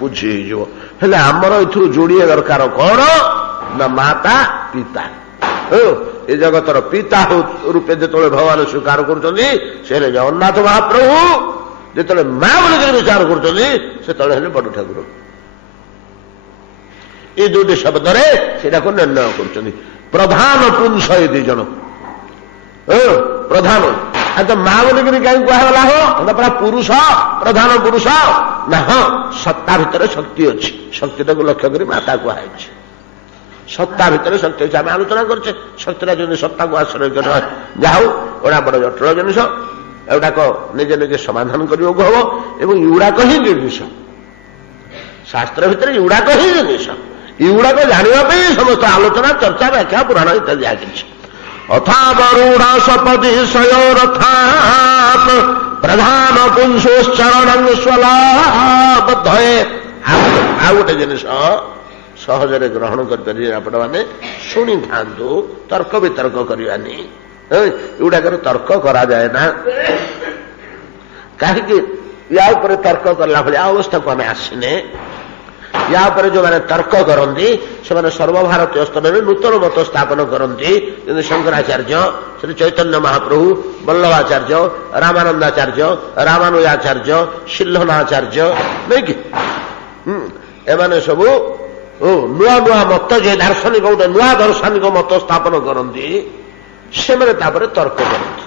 ବୁଝି ହେଇଯିବ। ହେଲେ ଆମର ଏଥିରୁ ଯୋଡ଼ିଏ ଦରକାର କଣ ନା ମାତା ପିତା। ଏ ଜଗତର ପିତା ରୂପେ ଯେତେବେଳେ ଭଗବାନ ସ୍ୱୀକାର କରୁଛନ୍ତି ସେ ହେଲେ ଜଗନ୍ନାଥ ମହାପ୍ରଭୁ, ଯେତେବେଳେ ମା ବୋଲିକରି ବିଚାର କରୁଛନ୍ତି ସେତେବେଳେ ହେଲେ ବଡ଼ ଠାକୁର। ଏ ଦୁଇଟି ଶବ୍ଦରେ ସେଇଟାକୁ ନିର୍ଣ୍ଣୟ କରୁଛନ୍ତି। ପ୍ରଧାନ ପୁରୁଷ ଏ ଦି ଜଣ, ପ୍ରଧାନ। ଆଉ ତ ମା ବୋଲିକରି କାହିଁକି କୁହାଗଲା? ପୁରା ପୁରୁଷ, ପ୍ରଧାନ ପୁରୁଷ ନା? ହଁ, ସତ୍ତା ଭିତରେ ଶକ୍ତି ଅଛି, ଶକ୍ତିଟାକୁ ଲକ୍ଷ୍ୟ କରି ମାତା କୁହାଯାଇଛି। ସତ୍ତା ଭିତରେ ଶକ୍ତି ଅଛି, ଆମେ ଆଲୋଚନା କରୁଛେ। ଶକ୍ତିଟା ଯଦି ସତ୍ତାକୁ ଆଶ୍ରୟ କରି ଯାହା ହଉ, ଏଗୁଡ଼ା ବଡ଼ ଜଟିଳ ଜିନିଷ, ଏଗୁଡ଼ାକ ନିଜେ ନିଜେ ସମାଧାନ କରିବାକୁ ହବ। ଏବଂ ଏଗୁଡ଼ାକ ହିଁ ଜିନିଷ, ଶାସ୍ତ୍ର ଭିତରେ ଏଗୁଡ଼ାକ ହିଁ ଜିନିଷ। ଏଗୁଡ଼ାକ ଜାଣିବା ପାଇଁ ସମସ୍ତ ଆଲୋଚନା, ଚର୍ଚ୍ଚା, ବ୍ୟାଖ୍ୟା, ପୁରାଣ ଇତ୍ୟାଦି ଆଗିଛି। ଅଥାବରୁଢ଼ ସପଦି ଶୟୋରଥାତ୍ ପ୍ରଧାନ ପୁଂସୋଶ୍ଚରଣ ସ୍ୱଲାବଦ୍ଧଏ। ଆଉ ଗୋଟେ ଜିନିଷ ସହଜରେ ଗ୍ରହଣ କରିପାରିବେ ଆପଣମାନେ, ଶୁଣିଥାନ୍ତୁ, ତର୍କ ବିତର୍କ କରିବାନି। ଏଗୁଡ଼ାକରେ ତର୍କ କରାଯାଏ ନା। କାହିଁକି? ୟା ଉପରେ ତର୍କ କଲା ଭଳିଆ ଅବସ୍ଥାକୁ ଆମେ ଆସିନେ। ୟା ଉପରେ ଯେଉଁମାନେ ତର୍କ କରନ୍ତି ସେମାନେ ସର୍ବଭାରତୀୟ ସ୍ତରରେ ନୂତନ ମତ ସ୍ଥାପନ କରନ୍ତି। ଯେମିତି ଶଙ୍କରାଚାର୍ଯ୍ୟ, ଶ୍ରୀ ଚୈତନ୍ୟ ମହାପ୍ରଭୁ, ବଲ୍ଲଭାଚାର୍ଯ୍ୟ, ରାମାନନ୍ଦାଚାର୍ଯ୍ୟ, ରାମାନୁଜାଚାର୍ଯ୍ୟ, ସିଲ୍ଲନାଚାର୍ଯ୍ୟ, ନାଇଁ କି? ଏମାନେ ସବୁ ନୂଆ ନୂଆ ମତ, ଯେ ଦାର୍ଶନିକ ଗୋଟେ ନୂଆ ଦାର୍ଶନିକ ମତ ସ୍ଥାପନ କରନ୍ତି, ସେମାନେ ତାପରେ ତର୍କ କରନ୍ତି।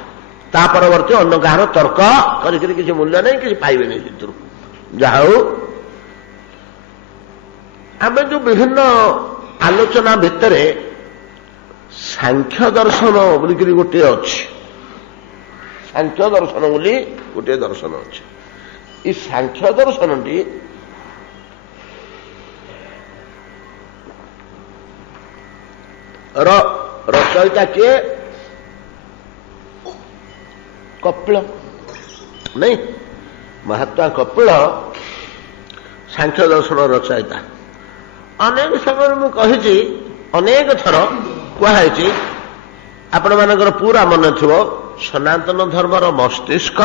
ତା ପରବର୍ତ୍ତୀ ଅନ୍ୟ କାହାର ତର୍କ କରିକିରି କିଛି ମୂଲ୍ୟ ନାହିଁ, କିଛି ପାଇବେନି ସେଥିରୁ। ଯାହା ହଉ, ଆମେ ଯୋଉ ବିଭିନ୍ନ ଆଲୋଚନା ଭିତରେ ସାଂଖ୍ୟ ଦର୍ଶନ ବୋଲିକିରି ଗୋଟିଏ ଅଛି, ସାଂଖ୍ୟ ଦର୍ଶନ ବୋଲି ଗୋଟିଏ ଦର୍ଶନ ଅଛି। ଏ ସାଂଖ୍ୟ ଦର୍ଶନଟି ରଚୟିତା କିଏ? କପିଳ, ନାଇଁ? ମହାତ୍ମା କପିଳ ସାଂଖ୍ୟ ଦର୍ଶନ ରଚୟିତା। ଅନେକ ସମୟରେ ମୁଁ କହିଛି, ଅନେକ ଥର କୁହାଯାଇଛି, ଆପଣମାନଙ୍କର ପୁରା ମନେ ଥିବ, ସନାତନ ଧର୍ମର ମସ୍ତିଷ୍କ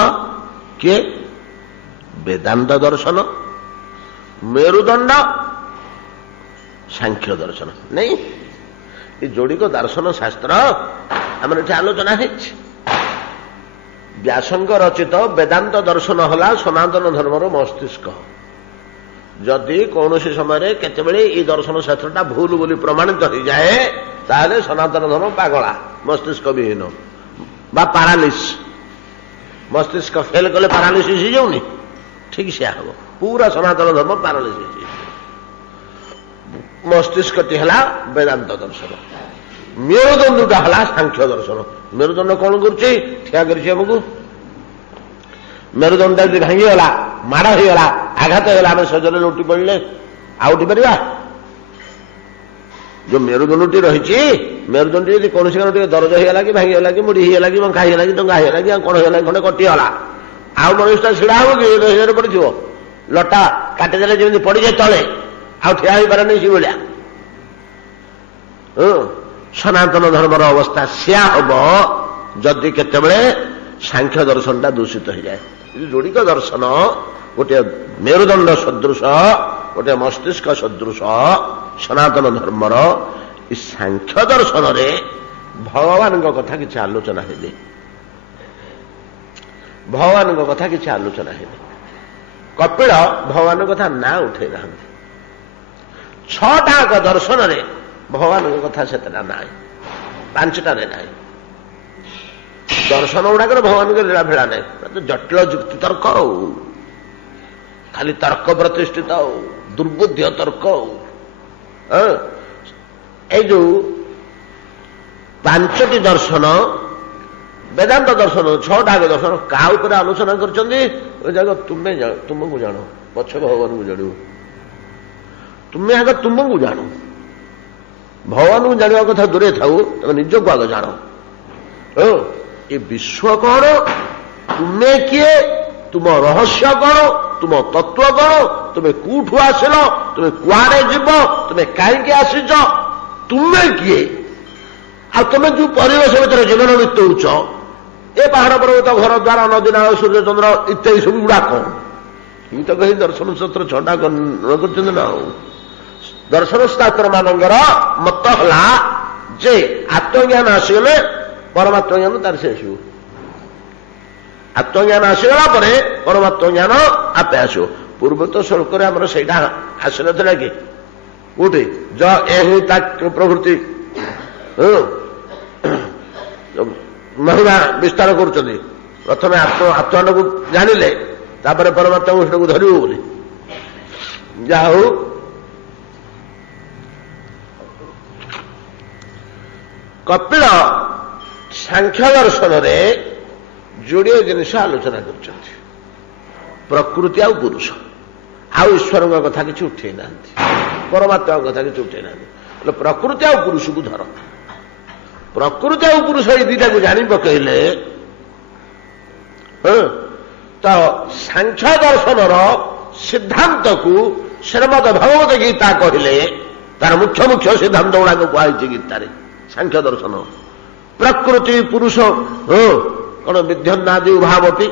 କିଏ? ବେଦାନ୍ତ ଦର୍ଶନ, ମେରୁଦଣ୍ଡ, ସାଂଖ୍ୟ ଦର୍ଶନ। ନାଇଁ, ଏ ଯୋଡ଼ିକ ଦାର୍ଶନ ଶାସ୍ତ୍ର ଆମର ଏଠି ଆଲୋଚନା ହେଇଛି। ବ୍ୟାସଙ୍କ ରଚିତ ବେଦାନ୍ତ ଦର୍ଶନ ହେଲା ସନାତନ ଧର୍ମର ମସ୍ତିଷ୍କ। ଯଦି କୌଣସି ସମୟରେ କେତେବେଳେ ଏଇ ଦର୍ଶନ ଶାସ୍ତ୍ରଟା ଭୁଲ ବୋଲି ପ୍ରମାଣିତ ହେଇଯାଏ, ତାହେଲେ ସନାତନ ଧର୍ମ ପାଗଳା, ମସ୍ତିଷ୍କ ବିହୀନ ବା ପାରାଲିସ୍। ମସ୍ତିଷ୍କ ଫେଲ କଲେ ପାରାଲିସିସ୍ ହେଇଯାଉନି, ଠିକ ସେୟା ହବ। ପୁରା ସନାତନ ଧର୍ମ ପାରାଲିସିସ୍ ହେଇଯିବ। ମସ୍ତିଷ୍କଟି ହେଲା ବେଦାନ୍ତ ଦର୍ଶନ, ମେରୁଦଣ୍ଡଟା ହେଲା ସାଂଖ୍ୟ ଦର୍ଶନ। ମେରୁଦଣ୍ଡ କଣ କରୁଛି? ଠିଆ କରିଛି ଆମକୁ। ମେରୁଦଣ୍ଡ ଯଦି ଭାଙ୍ଗିଗଲା, ମାଡ଼ ହେଇଗଲା, ଆଘାତ ହେଇଗଲା, ଆମେ ସଜରେ ଲୋଟି ପଡ଼ିଲେ ଆଉ ଉଠି ପାରିବା? ଯୋଉ ମେରୁଦଣ୍ଡଟି ରହିଛି, ମେରୁଦଣ୍ଡଟି ଯଦି କୌଣସି କାରଣ ଟିକେ ଦରଜ ହେଇଗଲା କି ଭାଙ୍ଗିଗଲା କି ମୁଡି ହେଇଗଲା କି ବଙ୍କା ହେଇଗଲା କି ଟଙ୍କା ହେଇଗଲା କି କଣ ହେଇଗଲା, ଖଣ୍ଡେ କଟିଗଲା, ଆଉ ମଣିଷଟା ଛିଡା ହବ କି? ହଜରେ ପଡିଥିବ, ଲଟା କାଟିଦେଲେ ଯେମିତି ପଡିଯାଏ ତଳେ, ଆଉ ଠିଆ ହେଇପାରେନି ସେଭଳିଆ। ସନାତନ ଧର୍ମର ଅବସ୍ଥା ସେୟା ହବ ଯଦି କେତେବେଳେ ସାଂଖ୍ୟ ଦର୍ଶନଟା ଦୂଷିତ ହେଇଯାଏ। ଯୋଡ଼ିକ ଦର୍ଶନ, ଗୋଟିଏ ମେରୁଦଣ୍ଡ ସଦୃଶ, ଗୋଟିଏ ମସ୍ତିଷ୍କ ସଦୃଶ ସନାତନ ଧର୍ମର। ଏ ସାଂଖ୍ୟ ଦର୍ଶନରେ ଭଗବାନଙ୍କ କଥା କିଛି ଆଲୋଚନା ହେଇନି। ଭଗବାନଙ୍କ କଥା କିଛି ଆଲୋଚନା ହେଇନି। କପିଳ ଭଗବାନଙ୍କ କଥା ନାଁ ଉଠେଇ ନାହାନ୍ତି। 6ଟାଙ୍କ ଦର୍ଶନରେ ଭଗବାନଙ୍କ କଥା ସେତେଟା ନାହିଁ, 5ଟାରେ ନାହିଁ। ଦର୍ଶନ ଗୁଡାକରେ ଭଗବାନଙ୍କ ଲୀଳା ଫେଳା ନାହିଁ, ଜଟିଳ ଯୁକ୍ତି ତର୍କ ଆଉ, ଖାଲି ତର୍କ ପ୍ରତିଷ୍ଠିତ ଆଉ, ଦୁର୍ବୁଦ୍ଧ ତର୍କ ଆଉ। ଏଇ ଯୋଉ 5ଟି ଦର୍ଶନ, ବେଦାନ୍ତ ଦର୍ଶନ, 6ଟାଙ୍କ ଦର୍ଶନ କାହା ଉପରେ ଆଲୋଚନା କରିଛନ୍ତି? ତୁମକୁ ଜାଣ, ପଛ ଭଗବାନଙ୍କୁ ଜାଣିବ। ତୁମେ ଆଗ ତୁମକୁ ଜାଣ। ଭଗବାନଙ୍କୁ ଜାଣିବା କଥା ଦୂରେ ଥାଉ, ତମେ ନିଜକୁ ଆଗ ଜାଣ। ଏ ବିଶ୍ୱ କଣ, ତୁମେ କିଏ, ତୁମ ରହସ୍ୟ କଣ, ତୁମ ତତ୍ଵ କଣ, ତୁମେ କୋଉଠୁ ଆସିଲ, ତୁମେ କୁଆଡେ ଯିବ, ତୁମେ କାହିଁକି ଆସିଛ, ତୁମେ କିଏ, ଆଉ ତୁମେ ଯୋଉ ପରିବେଶ ଭିତରେ ଜୀବନ ବିତଉଛ, ଏ ପାହାଡ ପର୍ବତ, ଘର ଦ୍ୱାର, ନଦୀ ନାଳ, ସୂର୍ଯ୍ୟ ଚନ୍ଦ୍ର ଇତ୍ୟାଦି ସବୁ ଗୁଡା କଣ? ଏଇ ତ କହି ଦର୍ଶନ ଶାସ୍ତ୍ର 6ଟା କରିଛନ୍ତି ନା। ଆଉ ଦର୍ଶନ ଶାସ୍ତ୍ର ମାନଙ୍କର ମତ ହେଲା ଯେ ଆତ୍ମଜ୍ଞାନ ଆସିଗଲେ ପରମାତ୍ମ ଜ୍ଞାନ ତାର ସେ ଆସିବ। ଆତ୍ମଜ୍ଞାନ ଆସିଗଲା ପରେ ପରମାତ୍ମ ଜ୍ଞାନ ଆପେ ଆସିବ। ପୂର୍ବ ତ ଶ୍ଳୋକରେ ଆମର ସେଇଟା ଆସିନଥିଲା କି? କୋଉଠି ଜ ଏହି ତା ପ୍ରଭୃତି ମହିମା ବିସ୍ତାର କରୁଛନ୍ତି। ପ୍ରଥମେ ଆତ୍ମାକୁ ଜାଣିଲେ, ତାପରେ ପରମାତ୍ମା କୃଷ୍ଣକୁ ଧରିବ ବୋଲି। ଯାହା ହଉ, କପିଳ ସାଂଖ୍ୟ ଦର୍ଶନରେ ଯୋଡ଼ିଏ ଜିନିଷ ଆଲୋଚନା କରିଛନ୍ତି। ପ୍ରକୃତି ଆଉ ପୁରୁଷ, ଆଉ ଈଶ୍ୱରଙ୍କ କଥା କିଛି ଉଠେଇ ନାହାନ୍ତି, ପରମାତ୍ମାଙ୍କ କଥା କିଛି ଉଠେଇ ନାହାନ୍ତି। ପ୍ରକୃତି ଆଉ ପୁରୁଷକୁ ଧର। ପ୍ରକୃତି ଆଉ ପୁରୁଷ ଏଇ ଦିଟାକୁ ଜାଣି ପକେଇଲେ ତ ସାଂଖ୍ୟ ଦର୍ଶନର ସିଦ୍ଧାନ୍ତକୁ ଶ୍ରୀମଦ ଭଗବତ ଗୀତା କହିଲେ ତାର ମୁଖ୍ୟ ମୁଖ୍ୟ ସିଦ୍ଧାନ୍ତ ଗୁଡାକ କୁହାଯାଇଛି ଗୀତାରେ। ସାଂଖ୍ୟ ଦର୍ଶନ ପ୍ରକୃତି ପୁରୁଷ କଣ ବିଧ୍ୟନ୍ନାଦି ଉଭାବପି,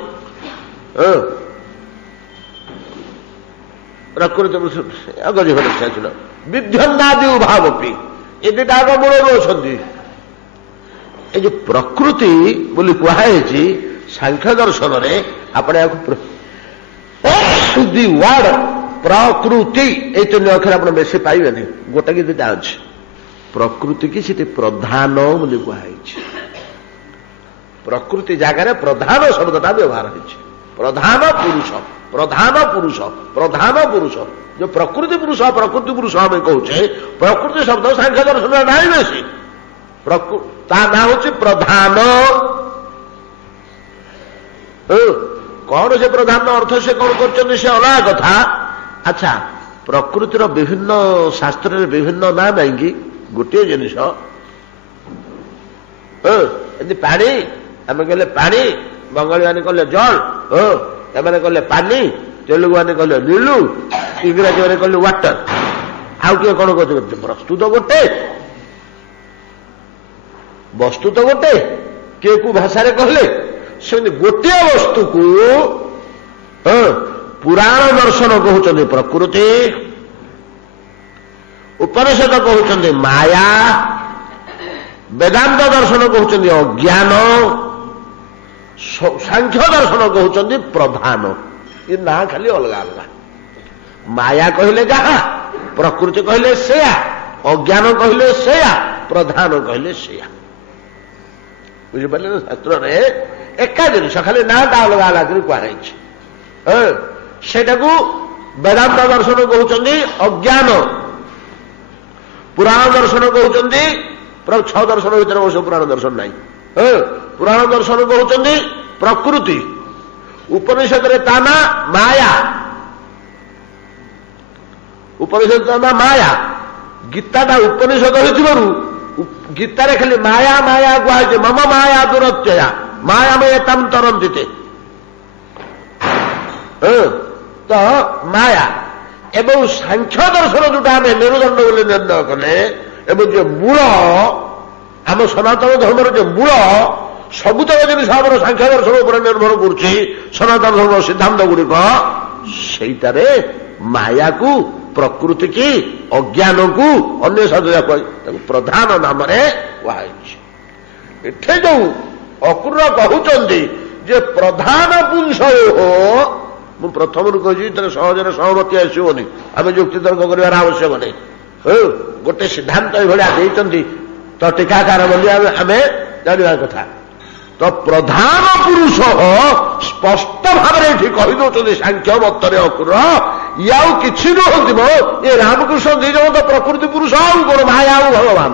ପ୍ରକୃତି ପୁରୁଷ ছিল ବିଧ୍ୟନ୍ନାଦି ଉଭାବପି, ଏ ଦିଟା ଆଗ ମୂଳରୁ ଅଛନ୍ତି। ଏ ଯୋଉ ପ୍ରକୃତି ବୋଲି କୁହାଯାଇଛି ସାଂଖ୍ୟ ଦର୍ଶନରେ, ଆପଣ ଏହାକୁ ଦି ୱାର୍ଡ ପ୍ରକୃତି, ଏଇ 3 ଅକ୍ଷର ଆପଣ ବେଶୀ ପାଇବେନି, ଗୋଟେ କି ଦିଟା ଅଛି। ପ୍ରକୃତି କି ସେଠି ପ୍ରଧାନ ବୋଲି କୁହାଯାଇଛି। ପ୍ରକୃତି ଜାଗାରେ ପ୍ରଧାନ ଶବ୍ଦଟା ବ୍ୟବହାର ହେଇଛି। ପ୍ରଧାନ ପୁରୁଷ, ପ୍ରଧାନ ପୁରୁଷ, ପ୍ରଧାନ ପୁରୁଷ। ଯୋଉ ପ୍ରକୃତି ପୁରୁଷ, ପ୍ରକୃତି ପୁରୁଷ ଆମେ କହୁଛେ, ପ୍ରକୃତି ଶବ୍ଦ ସାଂଖ୍ୟ ଦର୍ଶନରେ ନାହିଁ ବେଶୀ। ତା ନାଁ ହଉଛି ପ୍ରଧାନ। କଣ ସେ ପ୍ରଧାନ ଅର୍ଥ ସେ କଣ କରୁଛନ୍ତି ସେ ଅଲଗା କଥା। ଆଚ୍ଛା, ପ୍ରକୃତିର ବିଭିନ୍ନ ଶାସ୍ତ୍ରରେ ବିଭିନ୍ନ ନାଁ ନାଇଁକି? ଗୋଟିଏ ଜିନିଷ, ଏମିତି ପାଣି, ଆମେ କହିଲେ ପାଣି, ବଙ୍ଗାଳୀମାନେ କହିଲେ ଜଳ, ଏମାନେ କହିଲେ ପାନି, ତେଲୁଗୁ ମାନେ କହିଲେ ନିଲୁ, ଇଂରାଜୀ ମାନେ କହିଲେ ୱାଟର। ଆଉ କିଏ କଣ କହୁଛନ୍ତି? ବସ୍ତୁ ତ ଗୋଟେ, ବସ୍ତୁ ତ ଗୋଟେ, କିଏ କୋଉ ଭାଷାରେ କହିଲେ। ସେମିତି ଗୋଟିଏ ବସ୍ତୁକୁ ପୁରାଣ ଦର୍ଶନ କହୁଛନ୍ତି ପ୍ରକୃତି, ଉପନିଷଦ କହୁଛନ୍ତି ମାୟା, ବେଦାନ୍ତ ଦର୍ଶନ କହୁଛନ୍ତି ଅଜ୍ଞାନ, ସାଂଖ୍ୟ ଦର୍ଶନ କହୁଛନ୍ତି ପ୍ରଧାନ। ଏ ନାଁ ଖାଲି ଅଲଗା ଅଲଗା। ମାୟା କହିଲେ ଯାହା, ପ୍ରକୃତି କହିଲେ ସେୟା, ଅଜ୍ଞାନ କହିଲେ ସେୟା, ପ୍ରଧାନ କହିଲେ ସେୟା। ବୁଝିପାରିଲେ ନା? ଶାସ୍ତ୍ରରେ ଏକା ଜିନିଷ, ଖାଲି ନାଁଟା ଅଲଗା ଅଲଗା କରି କୁହାଯାଇଛି। ସେଇଟାକୁ ବେଦାନ୍ତ ଦର୍ଶନ କହୁଛନ୍ତି ଅଜ୍ଞାନ, ପୁରାଣ ଦର୍ଶନ କହୁଛନ୍ତି, 6 ଦର୍ଶନ ଭିତରେ ଅବଶ୍ୟ ପୁରାଣ ଦର୍ଶନ ନାହିଁ। ପୁରାଣ ଦର୍ଶନ କହୁଛନ୍ତି ପ୍ରକୃତି, ଉପନିଷଦରେ ତା ନାଁ ମାୟା, ଉପନିଷଦ ତା ନାଁ ମାୟା। ଗୀତାଟା ଉପନିଷଦ ହୋଇଥିବାରୁ ଗୀତାରେ ଖାଲି ମାୟା ମାୟା କୁହାଯାଇଛି। ମମ ମାୟା ଦୁରତ୍ୟୟା ମାୟାମୟ ତମ୍ ତରନ୍ତିତେ। ତ ମାୟା ଏବଂ ସାଂଖ୍ୟ ଦର୍ଶନ ଯୋଉଟା ଆମେ ମେରୁଦଣ୍ଡ ବୋଲି ନିର୍ଣ୍ଣୟ କଲେ, ଏବଂ ଯେ ମୂଳ ଆମ ସନାତନ ଧର୍ମର ଯେ ମୂଳ ସବୁତକ ଜିନିଷ ଆମର ସାଂଖ୍ୟ ଦର୍ଶନ ଉପରେ ନିର୍ଭର କରୁଛି, ସନାତନ ଧର୍ମର ସିଦ୍ଧାନ୍ତ ଗୁଡ଼ିକ, ସେଇଟାରେ ମାୟାକୁ, ପ୍ରକୃତି କି, ଅଜ୍ଞାନକୁ, ଅନ୍ୟ ସାଧୁତା ତାକୁ ପ୍ରଧାନ ନାମରେ କୁହାଯାଇଛି। ଏଠି ଯୋଉ ଅକ୍ରୁର କହୁଛନ୍ତି ଯେ ପ୍ରଧାନ ପୁରୁଷ, ମୁଁ ପ୍ରଥମରୁ କହିଛି ତାର ସହଜରେ ସହମତି ଆସିବନି, ଆମେ ଯୁକ୍ତି ତର୍କ କରିବାର ଆବଶ୍ୟକ ନାହିଁ। ଗୋଟେ ସିଦ୍ଧାନ୍ତ ଏଇଭଳିଆ ଦେଇଛନ୍ତି ତ ଟୀକାକାର ବୋଲି ଆମେ ଜାଣିବା କଥା। ତ ପ୍ରଧାନ ପୁରୁଷ ସ୍ପଷ୍ଟ ଭାବରେ ଏଠି କହିଦେଉଛନ୍ତି ସାଂଖ୍ୟ ମତରେ ଅକ୍ରୁର, ଇଏ ଆଉ କିଛି ନୁହନ୍ତି ମ, ଏ ରାମକୃଷ୍ଣ ଦି ଜଣ ତ ପ୍ରକୃତି ପୁରୁଷ, ଆଉ କଣ ମାୟା ଆଉ ଭଗବାନ।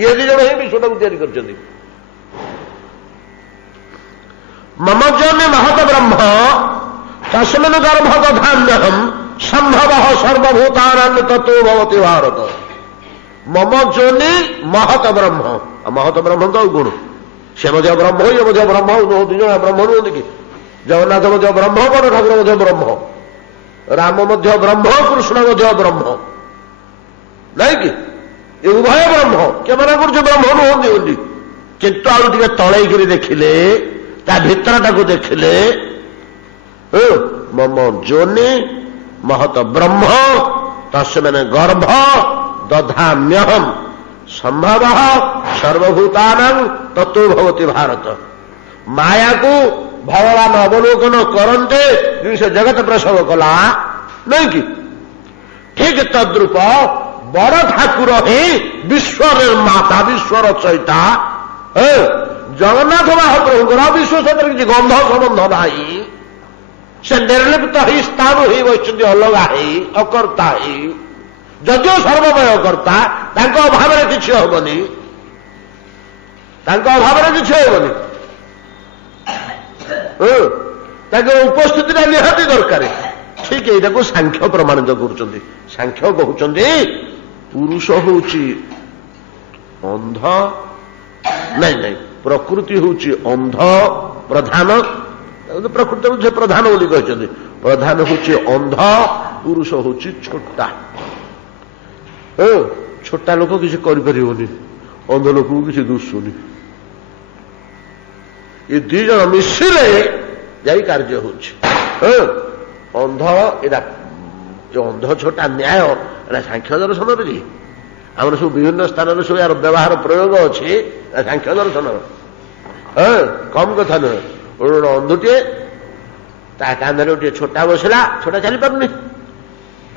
ଇଏ ଦି ଜଣ ହିଁ ବିଶ୍ୱଟାକୁ ତିଆରି କରିଛନ୍ତି। ମମ ଜନେ ମହତ ବ୍ରହ୍ମ ତସ୍ମିନ୍ ଗର୍ଭ ଦଧାମ୍ୟହମ୍ ସମ୍ଭବ ସର୍ବଭୂତାନାଂ ତतो ଭବତି ଭାରତ। ମମ ଜୋନି ମହତ ବ୍ରହ୍ମ, ମହତ ବ୍ରହ୍ମ ତ ଆଉ ଗୁଣ, ସେ ମଧ୍ୟ ବ୍ରହ୍ମ, ଇଏ ମଧ୍ୟ ବ୍ରହ୍ମ, ଦି ଜଣ ବ୍ରହ୍ମ ନୁହନ୍ତି କି? ଜଗନ୍ନାଥ ମଧ୍ୟ ବ୍ରହ୍ମ, ବଡ଼ ଠାକୁର ମଧ୍ୟ ବ୍ରହ୍ମ, ରାମ ମଧ୍ୟ ବ୍ରହ୍ମ, କୃଷ୍ଣ ମଧ୍ୟ ବ୍ରହ୍ମ, ନାଇଁ କି? ଏ ଉଭୟ ବ୍ରହ୍ମ, କେମାନେ କରୁଛି ବ୍ରହ୍ମ ନୁହନ୍ତି ବୋଲି। କିନ୍ତୁ ଆଉ ଟିକେ ତଳେଇକିରି ଦେଖିଲେ, ତା ଭିତରଟାକୁ ଦେଖିଲେ, ମମ ଜୋନି ମହତ ବ୍ରହ୍ମ ତସ୍ମିନ୍ ଗର୍ଭ ଦଧାମ୍ୟହମ୍ ସମ୍ଭବ ସର୍ବଭୂତାନାଂ ତतो ଭବତି ଭାରତ। ମାୟାକୁ ଭଗବାନ ଅବଲୋକନ କରନ୍ତେ ସେ ଜଗତ ପ୍ରସବ କଲା, ନାଇଁ କି? ଠିକ ତଦ୍ରୂପ ବଡ଼ ଠାକୁର ହିଁ ବିଶ୍ୱ ନିର୍ମାତା, ବିଶ୍ୱ ରଚୟିତା। ଜଗନ୍ନାଥ ମହାପ୍ରଭୁଙ୍କର ବିଶ୍ୱ ସହିତ କିଛି ଗନ୍ଧ ସମ୍ବନ୍ଧ ନାହିଁ। ସେ ନିର୍ଲିପ୍ତ ହେଇ ସ୍ଥାନ ହେଇ ବସିଛନ୍ତି, ଅଲଗା ହେଇ, ଅକର୍ତ୍ତା ହେଇ, ଯଦିଓ ସର୍ବମୟ କର୍ତ୍ତା, ତାଙ୍କ ଅଭାବରେ କିଛି ହବନି, ତାଙ୍କ ଅଭାବରେ କିଛି ହବନି। ତାଙ୍କ ଉପସ୍ଥିତିଟା ନିହାତି ଦରକାର। ଠିକ ଏଇଟାକୁ ସାଂଖ୍ୟ ପ୍ରମାଣିତ କରୁଛନ୍ତି। ସାଂଖ୍ୟ କହୁଛନ୍ତି ପୁରୁଷ ହଉଛି ଅନ୍ଧ, ନାଇଁ ନାଇଁ, ପ୍ରକୃତି ହଉଛି ଅନ୍ଧ ପ୍ରଧାନ, ପ୍ରକୃତି ହଉଛି ପ୍ରଧାନ ବୋଲି କହିଛନ୍ତି। ପ୍ରଧାନ ହଉଛି ଅନ୍ଧ, ପୁରୁଷ ହଉଛି ଛୋଟା। ଛୋଟା ଲୋକ କିଛି କରିପାରିବନି, ଅନ୍ଧ ଲୋକକୁ କିଛି ଦୁଶୁନି। ଏ ଦି ଜଣ ମିଶିଲେ ଯାଇ କାର୍ଯ୍ୟ ହଉଛି। ଅନ୍ଧ, ଏଟା ଯୋଉ ଅନ୍ଧ ଛୋଟା ନ୍ୟାୟ, ଏଟା ସାଂଖ୍ୟ ଦର୍ଶନରେ କି? ଆମର ସବୁ ବିଭିନ୍ନ ସ୍ଥାନରେ ସବୁ ଏହାର ବ୍ୟବହାର ପ୍ରୟୋଗ ଅଛି, ସାଂଖ୍ୟ ଦର୍ଶନର। କମ କଥା ନୁହେଁ। ଗୋଟେ ଅନ୍ଧଟିଏ, ତା କାନ୍ଧରେ ଗୋଟିଏ ଛୋଟା ବସିଲା, ଛୋଟା ଚାଲିପାରୁନି।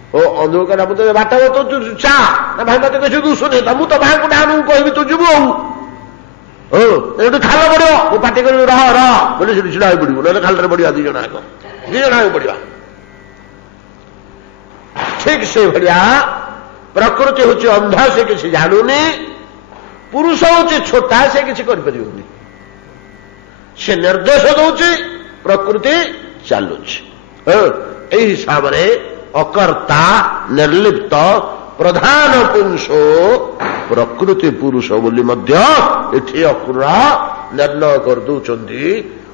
ଓ ଅନ୍ଧକୁ କହିଲା ମୁଁ ତ ବାଟ ବତଉଛୁ, ଚା ନା ଭାଇ ମତେ କିଛି ଦୁଶୁନି, ମୁଁ ତ ଭାଇଙ୍କୁ ଡାହାଣକୁ କହିବି ତୁ ଯିବୁ ଆଉ। ଏଠି ଖାଲ ପଡିବ, ମୁଁ ପାଟି କରିବି ରହ ରହ ବୋଲି ସେଠି ଛିଡା ହେଇ ପଡିବୁ, ନହେଲେ ଖାଲରେ ପଡିବା ଦି ଜଣ ଆଗ, ଦି ଜଣ ଆଗ ପଡିବା। ଠିକ ସେଇଭଳିଆ ପ୍ରକୃତି ହଉଛି ଅନ୍ଧ, ସେ କିଛି ଜାଣୁନି। ପୁରୁଷ ହଉଛି ଛୋଟା, ସେ କିଛି କରିପାରିବନି। ସେ ନିର୍ଦ୍ଦେଶ ଦଉଛି, ପ୍ରକୃତି ଚାଲୁଛି। ଏହି ହିସାବରେ ଅକର୍ତ୍ତା, ନିର୍ଲିପ୍ତ, ପ୍ରଧାନ ପୁରୁଷ ପ୍ରକୃତି ପୁରୁଷ ବୋଲି ମଧ୍ୟ ଏଠି ଅକ୍ରୁର ନିର୍ଣ୍ଣୟ କରିଦେଉଛନ୍ତି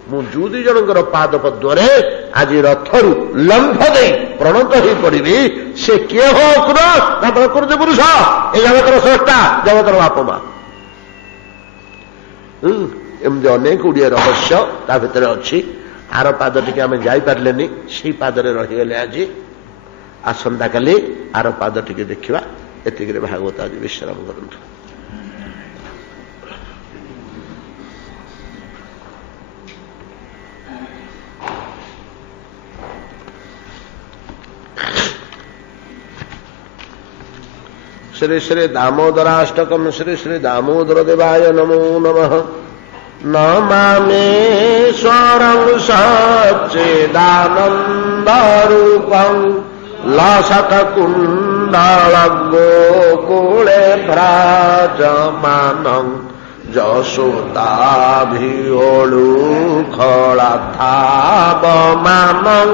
ମୁଁ ଯୋଉ ଦି ଜଣଙ୍କର ପାଦ ପଦ୍ମରେ ଆଜି ରଥରୁ ଲମ୍ଫ ଦେଇ ପ୍ରଣତ ହେଇ ପଡ଼ିବି ସେ କିଏ ହୋ ଅସୁର ନା ପ୍ରକୃତି ପୁରୁଷ ଏ ଜଗତର ସ୍ରଷ୍ଟା ଜଗତର ବାପ ମା। ଏମିତି ଅନେକ ଗୁଡ଼ିଏ ରହସ୍ୟ ତା ଭିତରେ ଅଛି। ଆର ପାଦ ଟିକେ ଆମେ ଯାଇପାରିଲେନି, ସେଇ ପାଦରେ ରହିଗଲେ ଆଜି। ଆସନ୍ତାକାଲି ଆର ପାଦ ଟିକେ ଦେଖିବା। ଏତିକିରେ ଭାଗବତ ଆଜି ବିଶ୍ରାମ କରନ୍ତୁ। श्री श्री दामोदराष्टकम श्री श्री दामोदर देवाय नमो नमः। नमामेश्वरं सच्चिदानन्दरूपं लसत्कुण्डलगोकुले भ्राजमानं यशोदाभियोलुखलथावमानं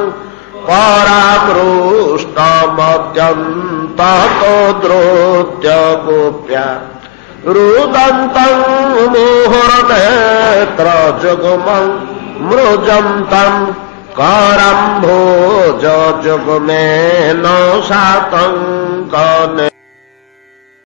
परामृष्टमद्यन्तद्रोद्य गोप्या रुदन्तं मुहुर्नेत्रजुग्मं मृजन्तं करम्भोजजुग्मेन सातङ्कने